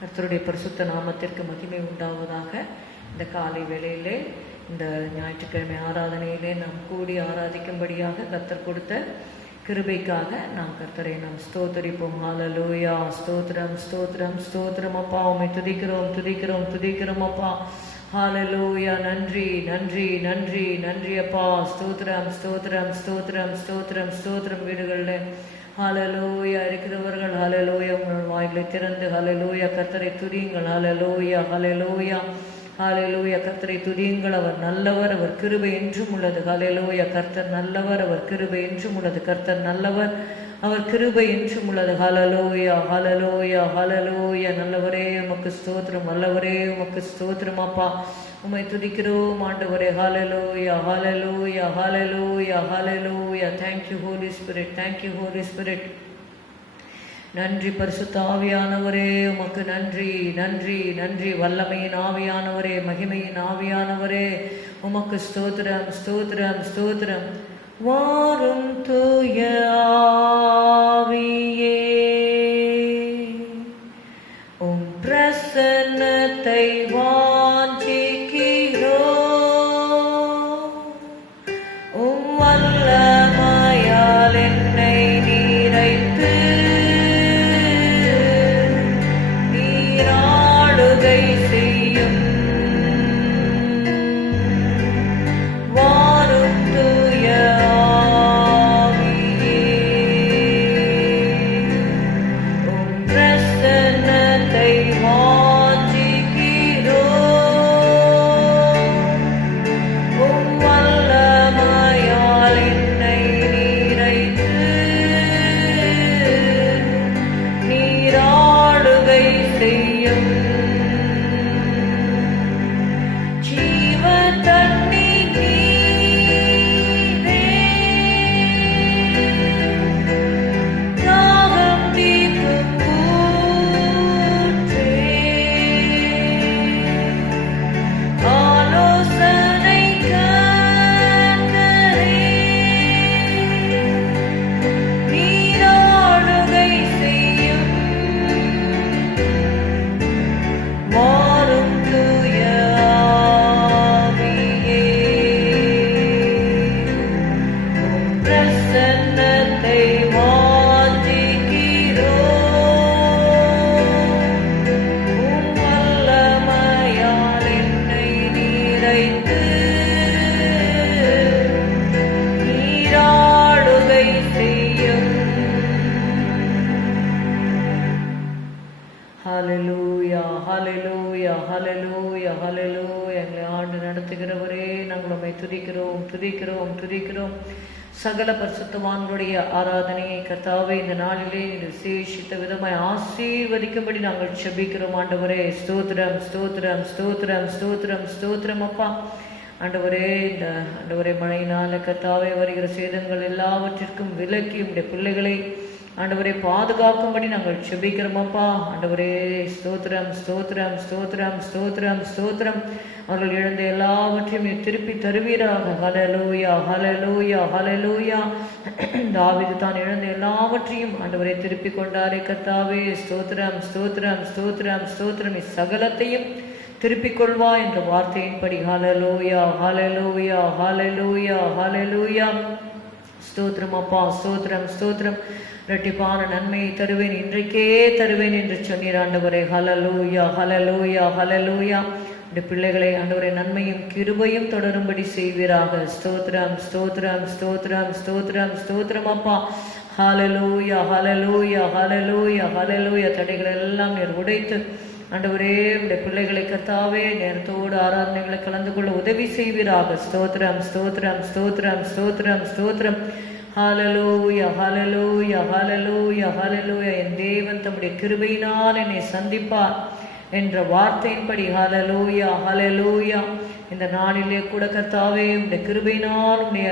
கர்த்தருடைய பரிசுத்த நாமத்திற்கு மகிமை உண்டாவதாக. இந்த காலை வேளையிலே இந்த ஞாயிற்றுக்கிழமை ஆராதனையிலே நாம் கூடி ஆராதிக்கும்படியாக கர்த்தர் கொடுத்த கிருபைக்காக நாம் கர்த்தரை நாம் ஸ்தோத்தரிப்போம். ஹல்லேலூயா. ஸ்தோத்திரம் ஸ்தோத்திரம் ஸ்தோத்திரம் அப்பா, உம்மை துதிக்கிறோம் துதிக்கிறோம் துதிக்கிறோம் அப்பா. ஹல்லேலூயா. நன்றி நன்றி நன்றி நன்றி அப்பா. ஸ்தோத்திரம் ஸ்தோத்திரம் ஸ்தோத்திரம் ஸ்தோத்திரம் ஸ்தோத்திரம். வீடுகளில் ஹல்லேலூயா இருக்கிறவர்கள் ஹல்லேலூயா உங்கள் வாய்களை திறந்து ஹல்லேலூயா கர்த்தரை துதியுங்கள். ஹல்லேலூயா ஹல்லேலூயா ஹல்லேலூயா. கர்த்தரை துதியுங்கள். அவர் நல்லவர், அவர் கிருபை என்றும் உள்ளது. ஹல்லேலூயா. கர்த்தர் நல்லவர், அவர் கிருபை என்றும் உள்ளது. கர்த்தர் நல்லவர், அவர் கிருபை என்றும் உள்ளது. ஹல்லேலூயா ஹல்லேலூயா ஹல்லேலூயா. நல்லவரே உமக்கு ஸ்தோத்திரம், நல்லவரே உமக்கு ஸ்தோத்திரம் அப்பா. உம்மை துதிக்கிறோம் ஆண்டவரே. Hallelujah hallelujah hallelujah hallelujah. Thank you holy spirit, thank you holy spirit. நன்றி பரிசுத்த ஆவியானவரே, உமக்கு நன்றி நன்றி நன்றி. வல்லமையின் ஆவியானவரே, மகிமையின் ஆவியானவரே, உமக்கு ஸ்தோத்திரம் ஸ்தோத்திரம் ஸ்தோத்திரம். வாரும் தூய ஆவியே, உம் பிரசன்னத்தை வாஞ்சிக்கிறோம். உம் வல்லமையால் என்னை நிறைத்து நீராளுகை செய்யும். வாரும் தூய ஆவியே, உம் பிரசன்னத்தை வாஞ்சிக்கிறோம். உம் வல்லமையால் என்னை நிறைத்து நீராளுகை செய்யும். ஜீவ தண்ணீர் நீரே, தாகம் தீர்க்கும் ஊற்றே, ஆலோசனை கர்த்தரே, நீராளுகை செய்யும். வாரும் தூய ஆவியே, உம் பிரசன்னத்தை வாஞ்சிக்கிறோம். உம் வல்லமையால் என்னை நிறைத்து நீராளுகை செய்யும். ஹல்லேலூயா ஹல்லேலூயா ஹல்லேலூயா ஹல்லேலூயா. எங்களை ஆண்டு நடத்துகிறவரே, நாங்கள் உம்மை துதிக்கிறோம் துதிக்கிறோம் துதிக்கிறோம். சகல பரிசுத்தவான்களுடைய ஆராதனையை கர்த்தாவே இந்த நாளிலே நீர் விசேஷித்த விதமாய் ஆசீர்வதிக்கும்படி நாங்கள் செபிக்கிறோம் ஆண்டவரே. ஸ்தோத்திரம் ஸ்தோத்திரம் ஸ்தோத்திரம் ஸ்தோத்திரம் ஸ்தோத்திரம் அப்பா. ஆண்டவரே, இந்த ஆண்டவரே மழையினால கர்த்தாவே வருகிற சேதங்கள் எல்லாவற்றிற்கும் விலக்கி உம்முடைய பிள்ளைகளை ஆண்டவரே பாதுகாக்கும்படி நாங்கள் செபிக்கிறோம் அப்பா. ஆண்டவரே ஸ்தோத்திரம் ஸ்தோத்திரம் ஸ்தோத்திரம் ஸ்தோத்திரம் ஸ்தோத்திரம். அவர்கள் இழந்த எல்லாவற்றையும் நீர் திருப்பி தருவீராக. ஹல்லேலூயா ஹல்லேலூயா ஹல்லேலூயா. தாவீது தான் இழந்த எல்லாவற்றையும் ஆண்டவரை திருப்பி கொண்டாரே கர்த்தாவே. ஸ்தோத்திரம் ஸ்தோத்திரம் ஸ்தோத்திரம் ஸ்தோத்திரம். நீ சகலத்தையும் திருப்பிக் கொள்வா என்ற வார்த்தையின்படி. ஹல்லேலூயா ஹல்லேலூயா ஹல்லேலூயா ஹல்லேலூயா. ஸ்தோத்திரம் அப்பா. ஸ்தோத்திரம் ஸ்தோத்திரம். இரட்டிப்பான நன்மையை தருவேன், இன்றைக்கே தருவேன் என்று சொன்னீர் ஆண்டவரே. ஹல்லேலூயா ஹல்லேலூயா ஹல்லேலூயா. இந்த பிள்ளைகளை ஆண்டவரே நன்மையும் கிருபையும் தொடரும்படி செய்வீராக. ஸ்தோத்திரம் ஸ்தோத்திரம் ஸ்தோத்திரம் ஸ்தோத்திரம் ஸ்தோத்திரம் அப்பா. ஹல்லேலூயா ஹல்லேலூயா ஹல்லேலூயா ஹல்லேலூயா. தடைகள் எல்லாம் நீர் உடைத்து ஆண்டவரே உடைய பிள்ளைகளை கர்த்தாவே நேரத்தோடு ஆராதனைகளை கலந்து கொள்ள உதவி செய்வீராக. ஸ்தோத்திரம் ஸ்தோத்திரம் ஸ்தோத்திரம் ஸ்தோத்திரம் ஸ்தோத்திரம். ஹல்லேலூயா ஹல்லேலூயா ஹல்லேலூயா ஹல்லேலூயா. என் தேவன் தம்முடைய கிருபையினால் என்னை சந்திப்பார் என்ற வார்த்தையின்படி. ஹல்லேலூயா ஹல்லேலூயா. இந்த நாளிலே கூட கர்த்தாவே உடைய கிருபையினால் உடைய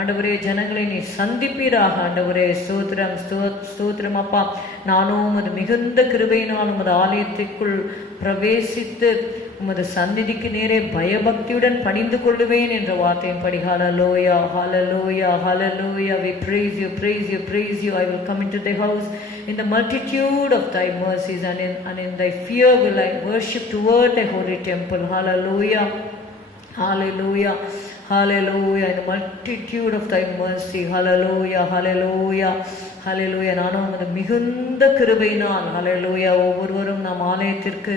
ஆண்டவரே ஜனங்களை நீ சந்திப்பீராக ஆண்டவரே. ஸ்தோத்திரம் ஸ்தோத்திரம் அப்பா. நானும் அது மிகுந்த கிருபையினால் உமது ஆலயத்திற்குள் பிரவேசித்து உமது சந்நிதிக்கு நேரே பயபக்தியுடன் பணிந்து கொள்ளுவேன் என்ற வார்த்தையின்படி. ஹalleluya, hallelujah, hallelujah. We praise you, praise you, praise you. I will come into thy house in the multitude of thy mercies, and in thy fear will I worship toward thy holy temple. Hallelujah, hallelujah, hallelujah. In the multitude of thy mercy. Hallelujah, hallelujah, hallelujah. நானும் உமது மிகுந்த கிருபையினால் ஹalleluya ஒவ்வொருவரும் நாம் ஆலயத்திற்கு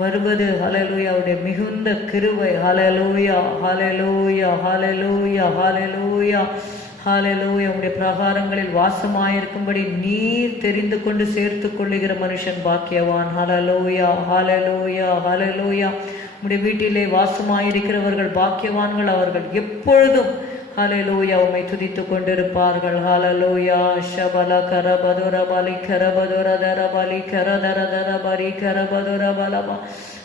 வருவது ஹalleluya அவருடைய மிகுந்த கிருபை. ஹalleluya, hallelujah, hallelujah, hallelujah, hallelujah. உம்முடைய பிரகாரங்களில் வாசமாயிருக்கும்படி நீர் தெரிந்து கொண்டு சேர்த்து கொள்ளுகிற மனுஷன் பாக்கியவான். ஹalleluya, hallelujah, hallelujah. உம்முடைய வீட்டிலே வாசமாயிருக்கிறவர்கள் பாக்கியவான்கள், அவர்கள் எப்பொழுதும் ஹalleluya உம்மை துதித்துக் கொண்டிருப்பார்கள். ஹalleluya ஷபல கரபதுர பலி கரபதுர தர பலி கரதர தர பரி கரபதுர பலமா.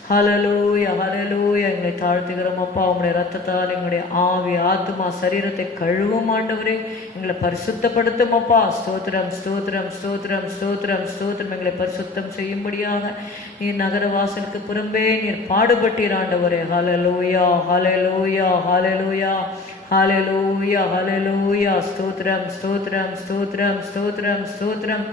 ஹalleluya, hallelujah. எங்களை தாழ்த்துகிறோம் அப்பா. உம்முடைய ரத்தத்தால் எங்களுடைய ஆவி ஆத்மா சரீரத்தை கழுவும் ஆண்டவரே. எங்களை பரிசுத்தப்படுத்தும் அப்பா. ஸ்தோத்திரம், ஸ்தோத்திரம், ஸ்தோத்திரம், ஸ்தோத்திரம், ஸ்தோத்திரம். எங்களை பரிசுத்தம் செய்யும்படியாக நீர் நகர வாசலுக்கு புறம்பே நீர் பாடுபட்டீர் ஆண்டவரே. ஹalleluya, hallelujah, hallelujah, hallelujah, hallelujah. ஸ்தோத்திரம், ஸ்தோத்திரம், ஸ்தோத்திரம், ஸ்தோத்திரம், ஸ்தோத்திரம்.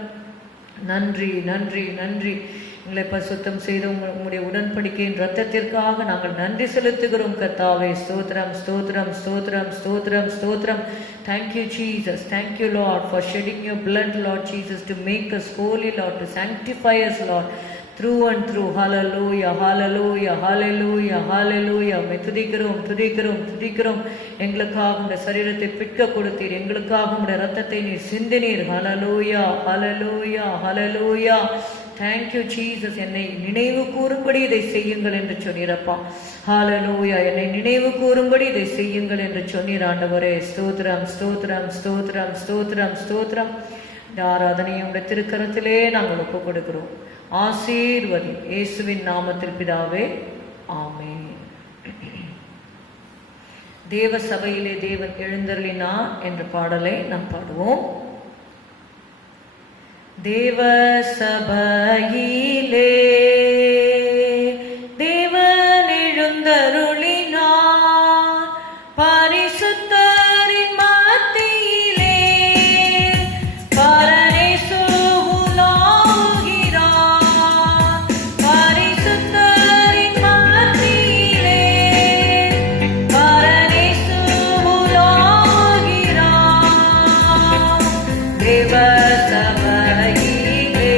நன்றி, நன்றி, நன்றி. எங்களை பரிசுத்தம் செய்து உங்களுடைய உடன்படிக்கையின் ரத்தத்திற்காக நாங்கள் நன்றி செலுத்துகிறோம் கர்த்தாவே. ஸ்தோத்திரம், ஸ்தோத்திரம், ஸ்தோத்திரம், ஸ்தோத்திரம், ஸ்தோத்திரம். Thank you Jesus, thank you Lord for shedding your blood Lord Jesus to make us holy Lord, to sanctify us Lord through and through. Hallelujah, hallelujah, hallelujah, hallelujah. துதிக்கிறோம், துதிக்கிறோம், துதிக்கிறோம். எங்களுக்காக உடைய சரீரத்தை பிற்க கொடுத்தீர், எங்களுக்காக உடைய ரத்தத்தை நீர் சிந்தினீர். ஹalleluya, hallelujah, hallelujah. Thank you Jesus. என்னை நினைவு கூறும்படி இதை செய்யுங்கள் என்று சொன்னீரப்பா. ஹalleluya, என்னை நினைவு கூறும்படி இதை செய்யுங்கள் என்று சொன்னீர் ஆண்டவரே. ஸ்தோத்திரம், ஸ்தோத்திரம், ஸ்தோத்திரம், ஸ்தோத்திரம், ஸ்தோத்திரம். இந்த ஆராதனையை உடைய திருக்கரத்திலே நாங்கள் ஒப்புக் கொடுக்கிறோம். ஆசீர்வதி இயேசுவின் நாமத்தில் பிதாவே, ஆமென். தேவ சபையிலே தேவன் எழுந்தருளினார் என்ற பாடலை நாம் பாடுவோம். தேவ சபையிலே தேவன் எழுந்தருளினார், பரிசுத்தரின் மத்தியிலே பரனேசு உலாவுகிறார், பரிசுத்தரின் மத்தியிலே பரனேசு உலாவுகிறார். தேவ சபையிலே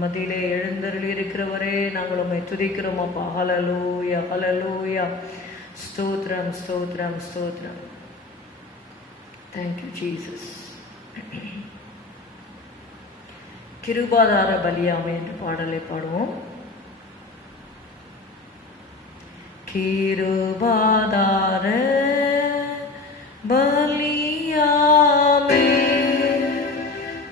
மத்தியிலே எழுந்தருளி இருக்கிறவரே நாங்கள் உம்மை துதிக்கிறோம் அப்பா. ஹல்லேலூயா ஹல்லேலூயா. ஸ்தோத்திரம் ஸ்தோத்திரம் ஸ்தோத்திரம். Thank you Jesus. கிருபாதார பலியாமை என்ற பாடலை பாடுவோம். கிருபாதார பலியாமே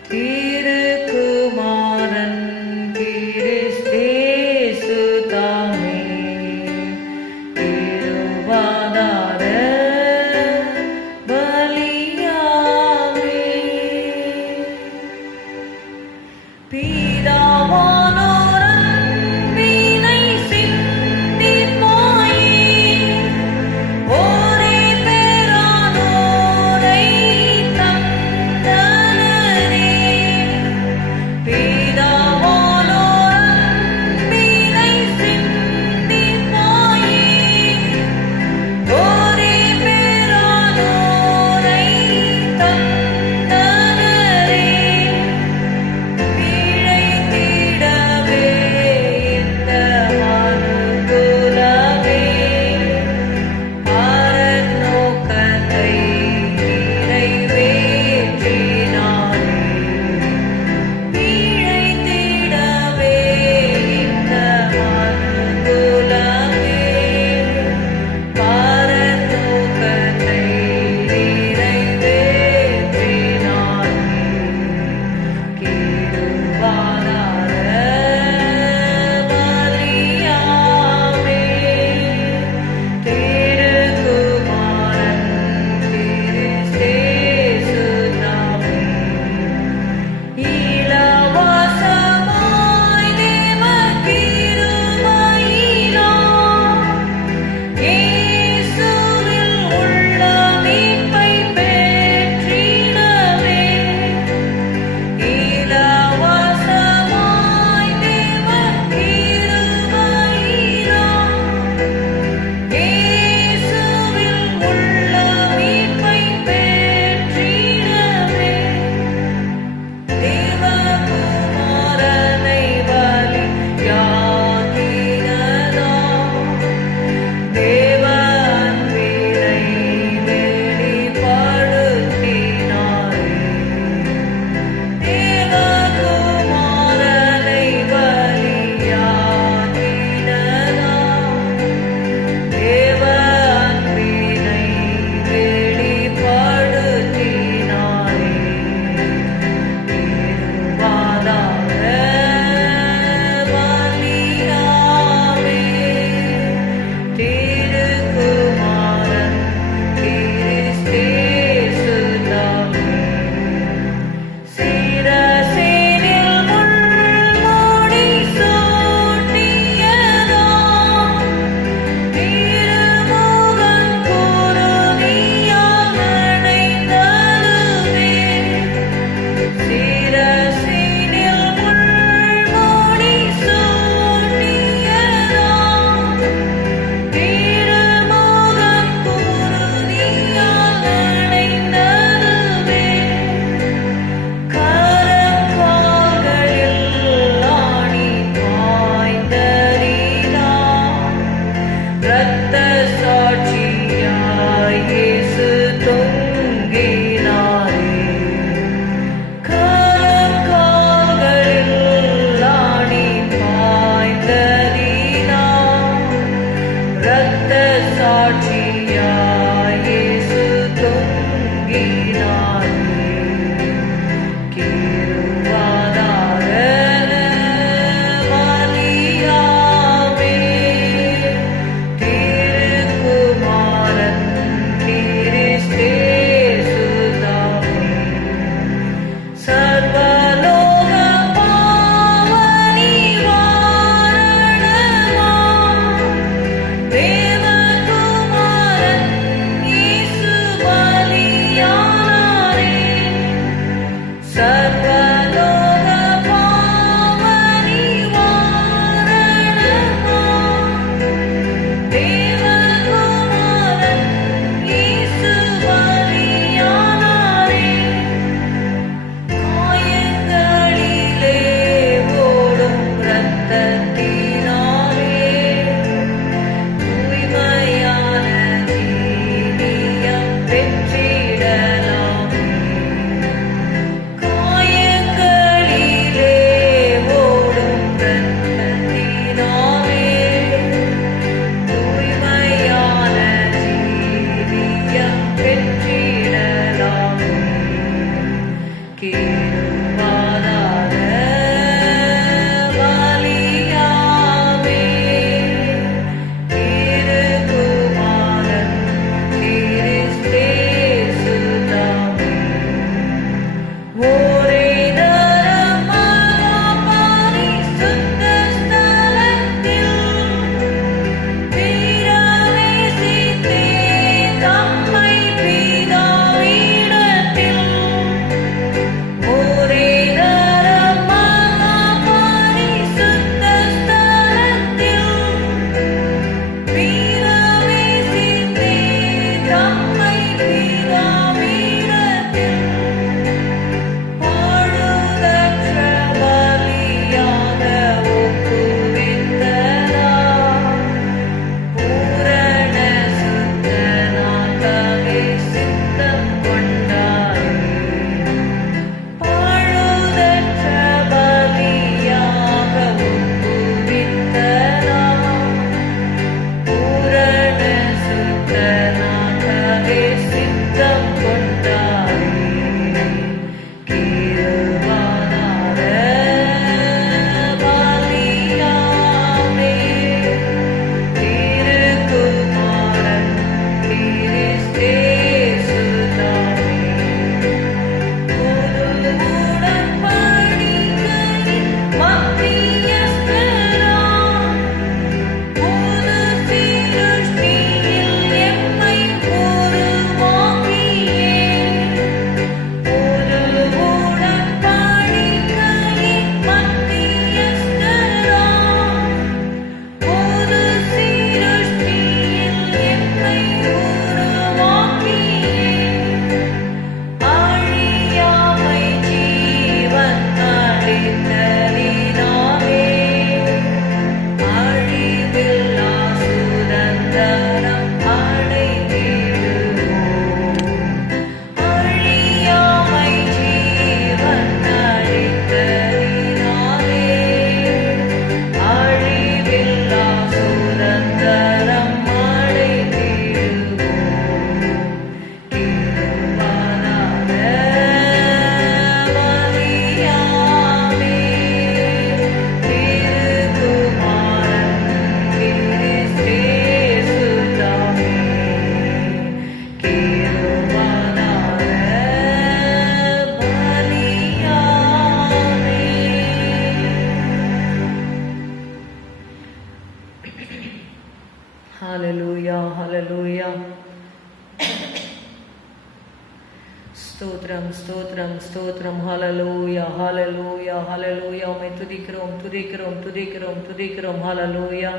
திருக்குமாரன் கிறிஸ்தேசு தாமே. கிருபாதார பலியாமே பீடா ஹalleluya. ஸ்தோத்திரம் ஸ்தோத்திரம் ஸ்தோத்திரம். ஹalleluya ஹalleluya ஹalleluya. உம்மை துதிக்கிறோம் துதிக்கிறோம் துதிக்கிறோம் துதிக்கிறோம். ஹalleluya.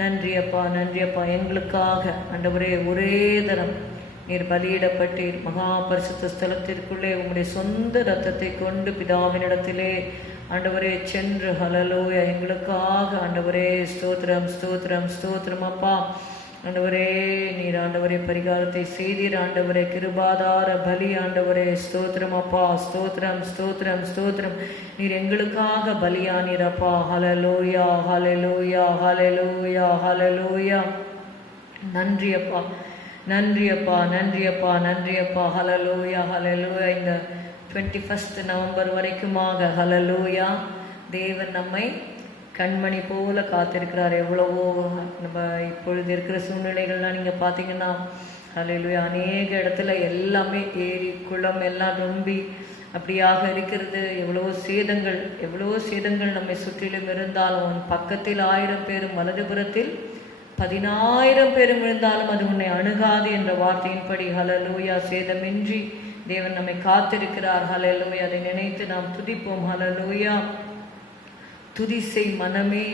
நன்றி அப்பா நன்றி அப்பா. எங்களுக்காக ஆண்டவரே ஒரே தரம் நீர் பலியிடப்பட்டீர். மகா பரிசுத்த ஸ்தலத்திற்குள்ளே உம்முடைய சொந்த இரத்தத்தை கொண்டு பிதாவினிடத்திலே ஆண்டவரே சென்று ஹalleluya எங்களுக்காக ஆண்டவரே ஸ்தோத்திரம் ஸ்தோத்திரம் ஸ்தோத்திரம் அப்பா. ஆண்டவரே நீர் ஆண்டவரே பரிகாரத்தை செய்தீர் ஆண்டவரே. கிருபாதார பலி ஆண்டவரே ஸ்தோத்திரம் அப்பா. ஸ்தோத்திரம் ஸ்தோத்திரம் ஸ்தோத்திரம். நீர் எங்களுக்காக பலியானீர் அப்பா. ஹalleluya ஹalleluya ஹalleluya ஹalleluya. நன்றி அப்பா நன்றி அப்பா நன்றி அப்பா நன்றி அப்பா. ஹalleluya ஹalleluya. இந்த 21 நவம்பர் வரைக்குமாக ஹalleluya தேவன் நம்மை கண்மணி போல காத்திருக்கிறார். எவ்வளவோ நம்ம இப்பொழுது இருக்கிற சூழ்நிலைகள்லாம் நீங்கள் பார்த்தீங்கன்னா ஹalleluya அநேக இடத்துல எல்லாமே ஏரி குளம் எல்லாம் ரொம்பி அப்படியாக இருக்கிறது. எவ்வளோ சேதங்கள் நம்மை சுற்றிலும் இருந்தாலும் பக்கத்தில் 1000 பேரும் வலதுபுறத்தில் 10,000 பேரும் விழுந்தாலும் அது உன்னை அணுகாது என்ற வார்த்தையின்படி ஹalleluya சேதமின்றி தேவன் நம்மை காத்திருக்கிறார். ஹalleluya அதை நினைத்து நாம் துதிப்போம். ஹalleluya. துதிசை மனமே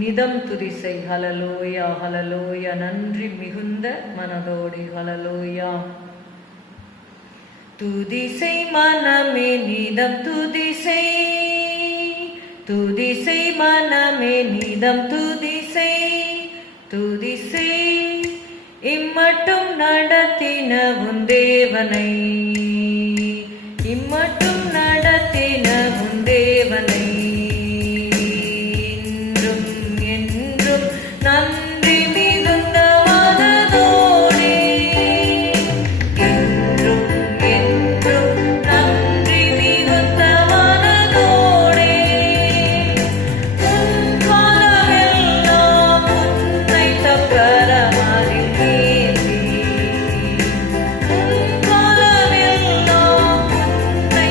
நிதம் துதிசை. ஹalleluya ஹalleluya. நன்றி மிகுந்த மனதோடு ஹalleluya. துதிசை மனமே நிதம் துதிசை துதிசை மனமே நிதம் துதிசை துதிசை. இம்மட்டும் நடத்தின உன் தேவனை இம்மட்டும் நடத்தின உன் தேவனை நன்றி மிகுந்த மனதோடே என்றும் என்றும் நன்றி மிகுந்த மனதோடே உன் காலமெல்லாம் உன்னை தக்கரமதில் ஏந்தி உன் காலமெல்லாம் உன்னை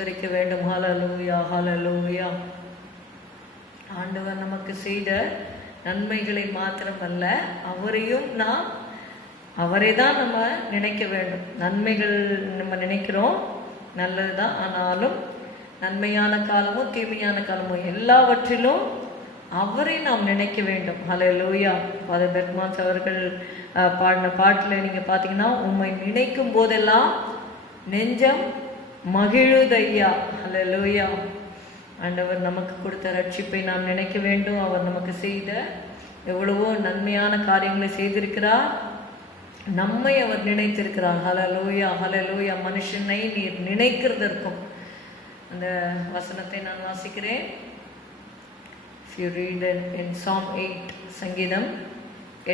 ஸ்தோத்தரிக்க வேண்டும். ஹல்லேலூயா, ஹல்லேலூயா. ஆண்டவர் நமக்கு செய்த நன்மைகளை மாத்திரமல்ல, அவரை தான் நம்ம நினைக்க வேண்டும். நன்மைகள் நம்ம நினைக்கிறோம், நல்லதுதான். ஆனாலும் நன்மையான காலமோ தீமையான காலமோ எல்லாவற்றிலும் அவரை நாம் நினைக்க வேண்டும். ஹல்லேலூயா. ஃபாதர் பெர்க்மான்ஸ் அவர்கள் பாடின பாட்டில் நீங்கள் பார்த்தீங்கன்னா, உம்மை நினைக்கும் போதெல்லாம் நெஞ்சம் மகிழுதையா. ஹல்லேலூயா. ஆண்டவர் நமக்கு கொடுத்த ரட்சிப்பை நாம் நினைக்க வேண்டும். அவர் நமக்கு செய்த எவ்வளவோ நன்மையான காரியங்களை செய்திருக்கிறார். நம்மை அவர் நினைத்திருக்கிறார். ஹல்லேலூயா, ஹல்லேலூயா. மனுஷனை நீர் நினைக்கிறதற்கும். அந்த வசனத்தை நான் வாசிக்கிறேன். If you read in Psalm 8, சங்கீதம்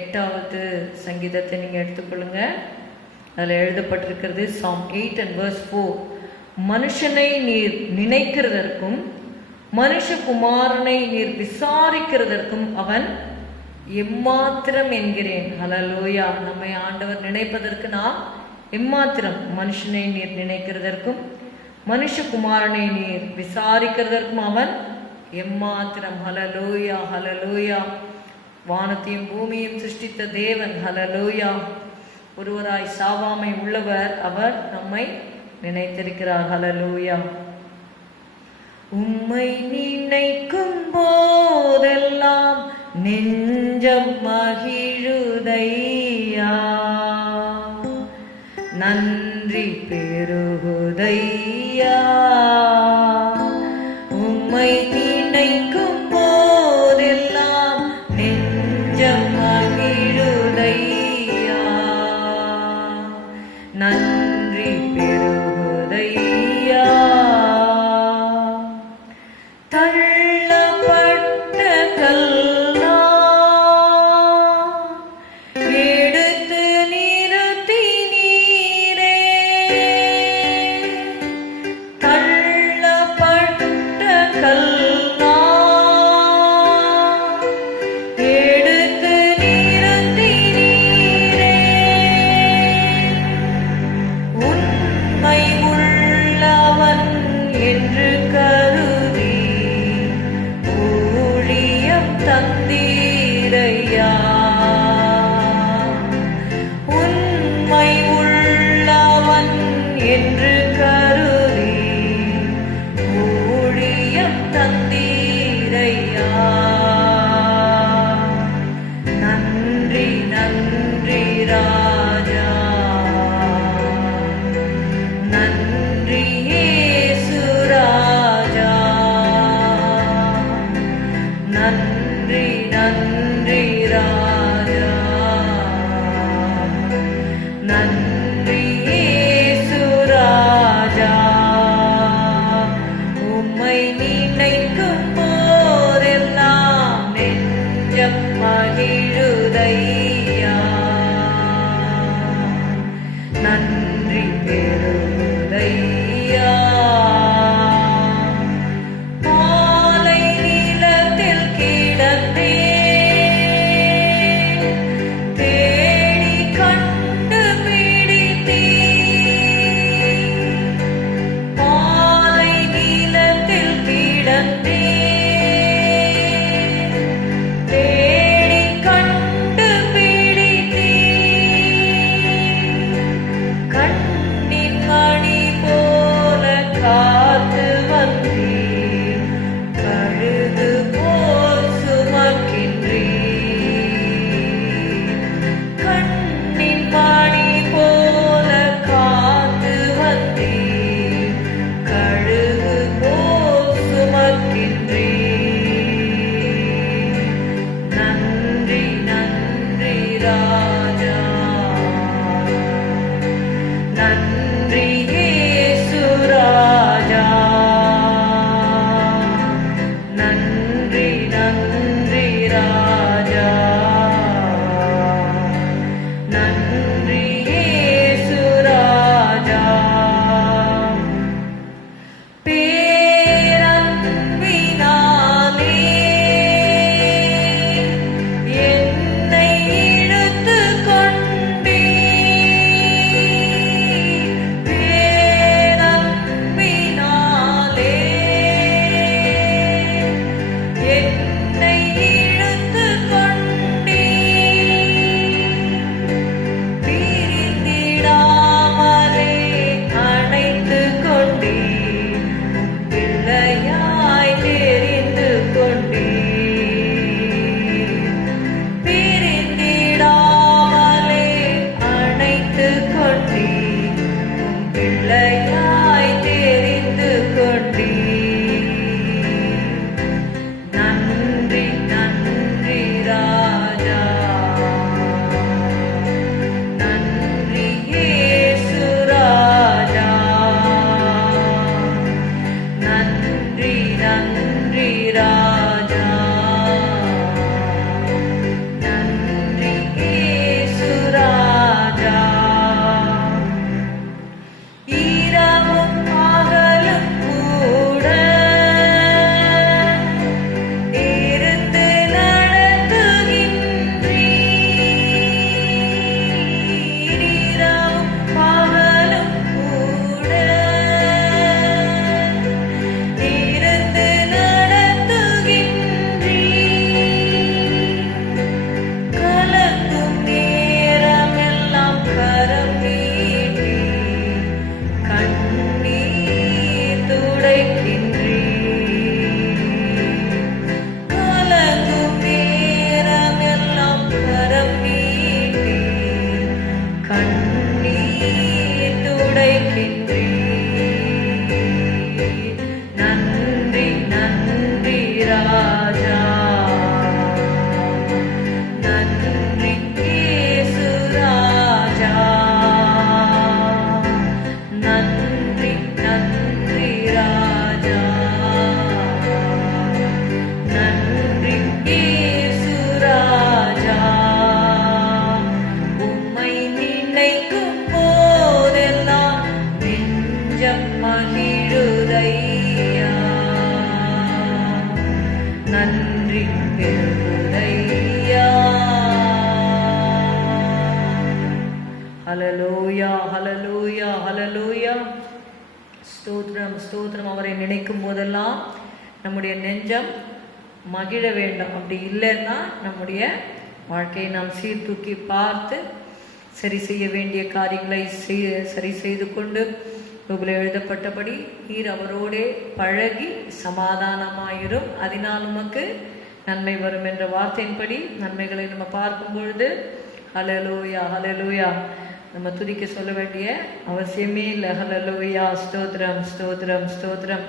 8வது சங்கீதத்தை நீங்கள் எடுத்துக்கொள்ளுங்க. அதில் எழுதப்பட்டிருக்கிறது Psalm 8 and verse 4. மனுஷனை நீர் நினைக்கிறதற்கும் மனுஷகுமாரனை நீர் விசாரிக்கிறதற்கும் அவன் எம்மாத்திரம் என்கிறேன். ஹல்லேலூயா. நம்மை ஆண்டவர் நினைப்பதற்கு நாம் எம்மாத்திரம். மனுஷனை நீர் நினைக்கிறதற்கும் மனுஷகுமாரனை நீர் விசாரிக்கிறதற்கும் அவன் எம்மாத்திரம். ஹல்லேலூயா, ஹல்லேலூயா. வானத்தையும் பூமியையும் சிருஷ்டித்த தேவன். ஹல்லேலூயா. ஒருவராய் சாவாமை உள்ளவர். அவர் நம்மை நினைத்திருக்கிறார். ஹல்லேலூயா. உம்மை நினைக்கும் போதெல்லாம் நெஞ்சம் மகிழுதையா, நன்றி பெருகுதையா. உம்மை நினைக்கும் போதெல்லாம் நெஞ்சம் மகிழுதையா, நன்றி பெருகுதையா. தள்ளப்பட்ட கல்லா எடுத்து நிறுத்தினீரே, தள்ளப்பட்ட கல்லா எடுத்து நிறுத்தினீரே. உண்மை உள்ளவன் என்று கருதி ஊழியம் தந்தீரையா. உண்மை உள்ளவன் என்று கருதி ஊழியம் தந்தீரையா. நன்றி நன்றி ராஜா, நன்றி இயேசு ராஜா. நன்றி நன்றி ராஜா, நன்றி இயேசு ராஜா. உம்மை நினைக்கும் போதெல்லாம் நெஞ்சம் மகிழுதையா, நன்றி பெருகுதையா. பாலை நிலத்தில் கிடந்தேன், ஹalleluya ஹalleluya ஹalleluya. ஸ்தோத்திரம் ஸ்தோத்திரம். அவரை நினைக்கும் போதெல்லாம் நம்முடைய நெஞ்சம் மகிழ வேண்டும். அப்படி இல்லைன்னா நம்முடைய வாழ்க்கையை நாம் சீர்தூக்கி பார்த்து சரி செய்ய வேண்டிய காரியங்களை சரி செய்து கொண்டு எழுதப்பட்டபடி நீர் அவரோடே பழகி சமாதானமாயிரும், அதனால் உமக்கு நன்மை வரும் என்ற வார்த்தையின்படி நன்மைகளை நம்ம பார்க்கும் பொழுது ஹல்லேலூயா ஹல்லேலூயா நம்ம துதிக்க சொல்ல வேண்டிய அவசியமே இல்லை. ஹல்லேலூயா ஸ்தோத்திரம் ஸ்தோத்திரம் ஸ்தோத்திரம்.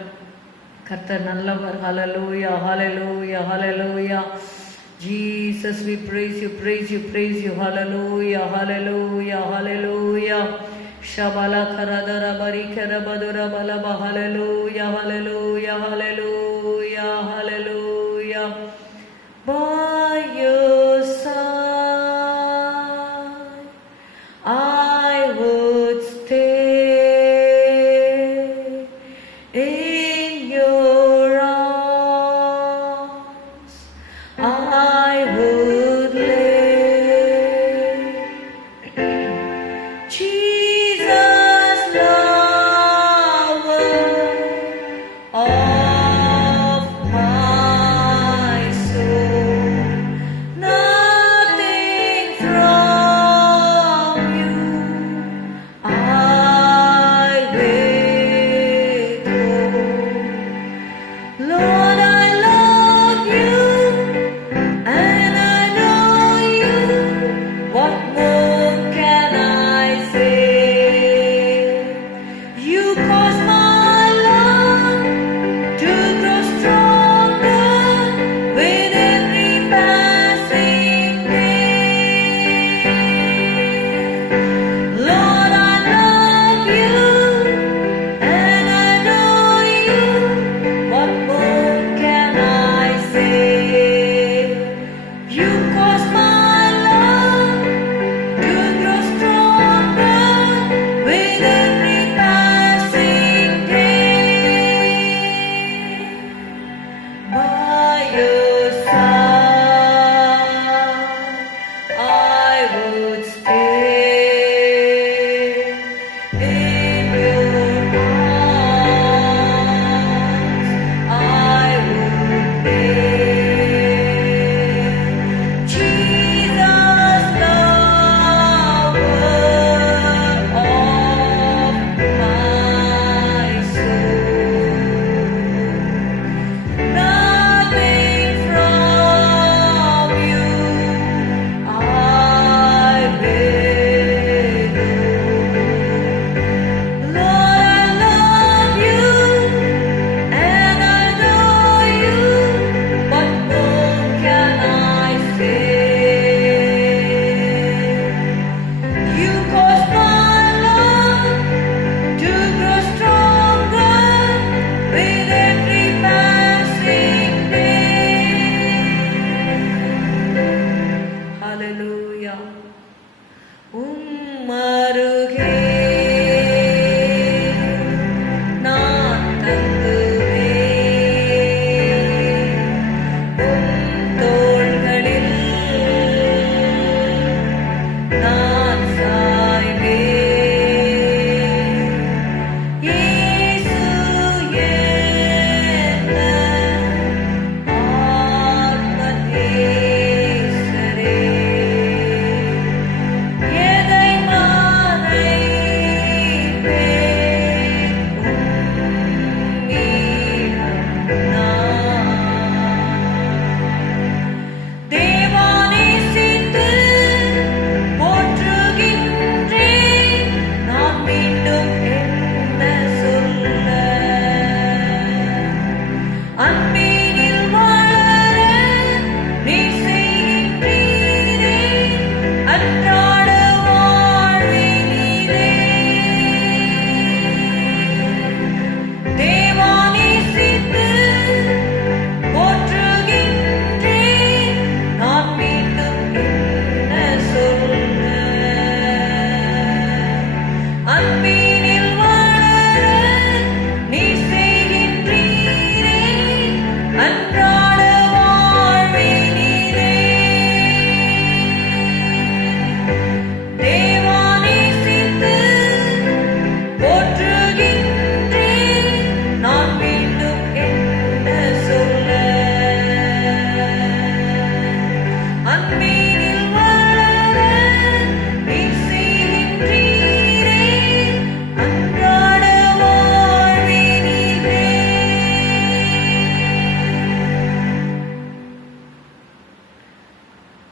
கர்த்தர் நல்லவர். ஹல்லேலூயா hallelujah hallelujah. Jesus, we praise you, praise you, praise you. Hallelujah, hallelujah, hallelujah. Shabala karadara barikara badura balaba. Hallelujah, hallelujah, hallelujah, hallelujah. By your side, I would stay in your arms. I would lay Jesus, lover, all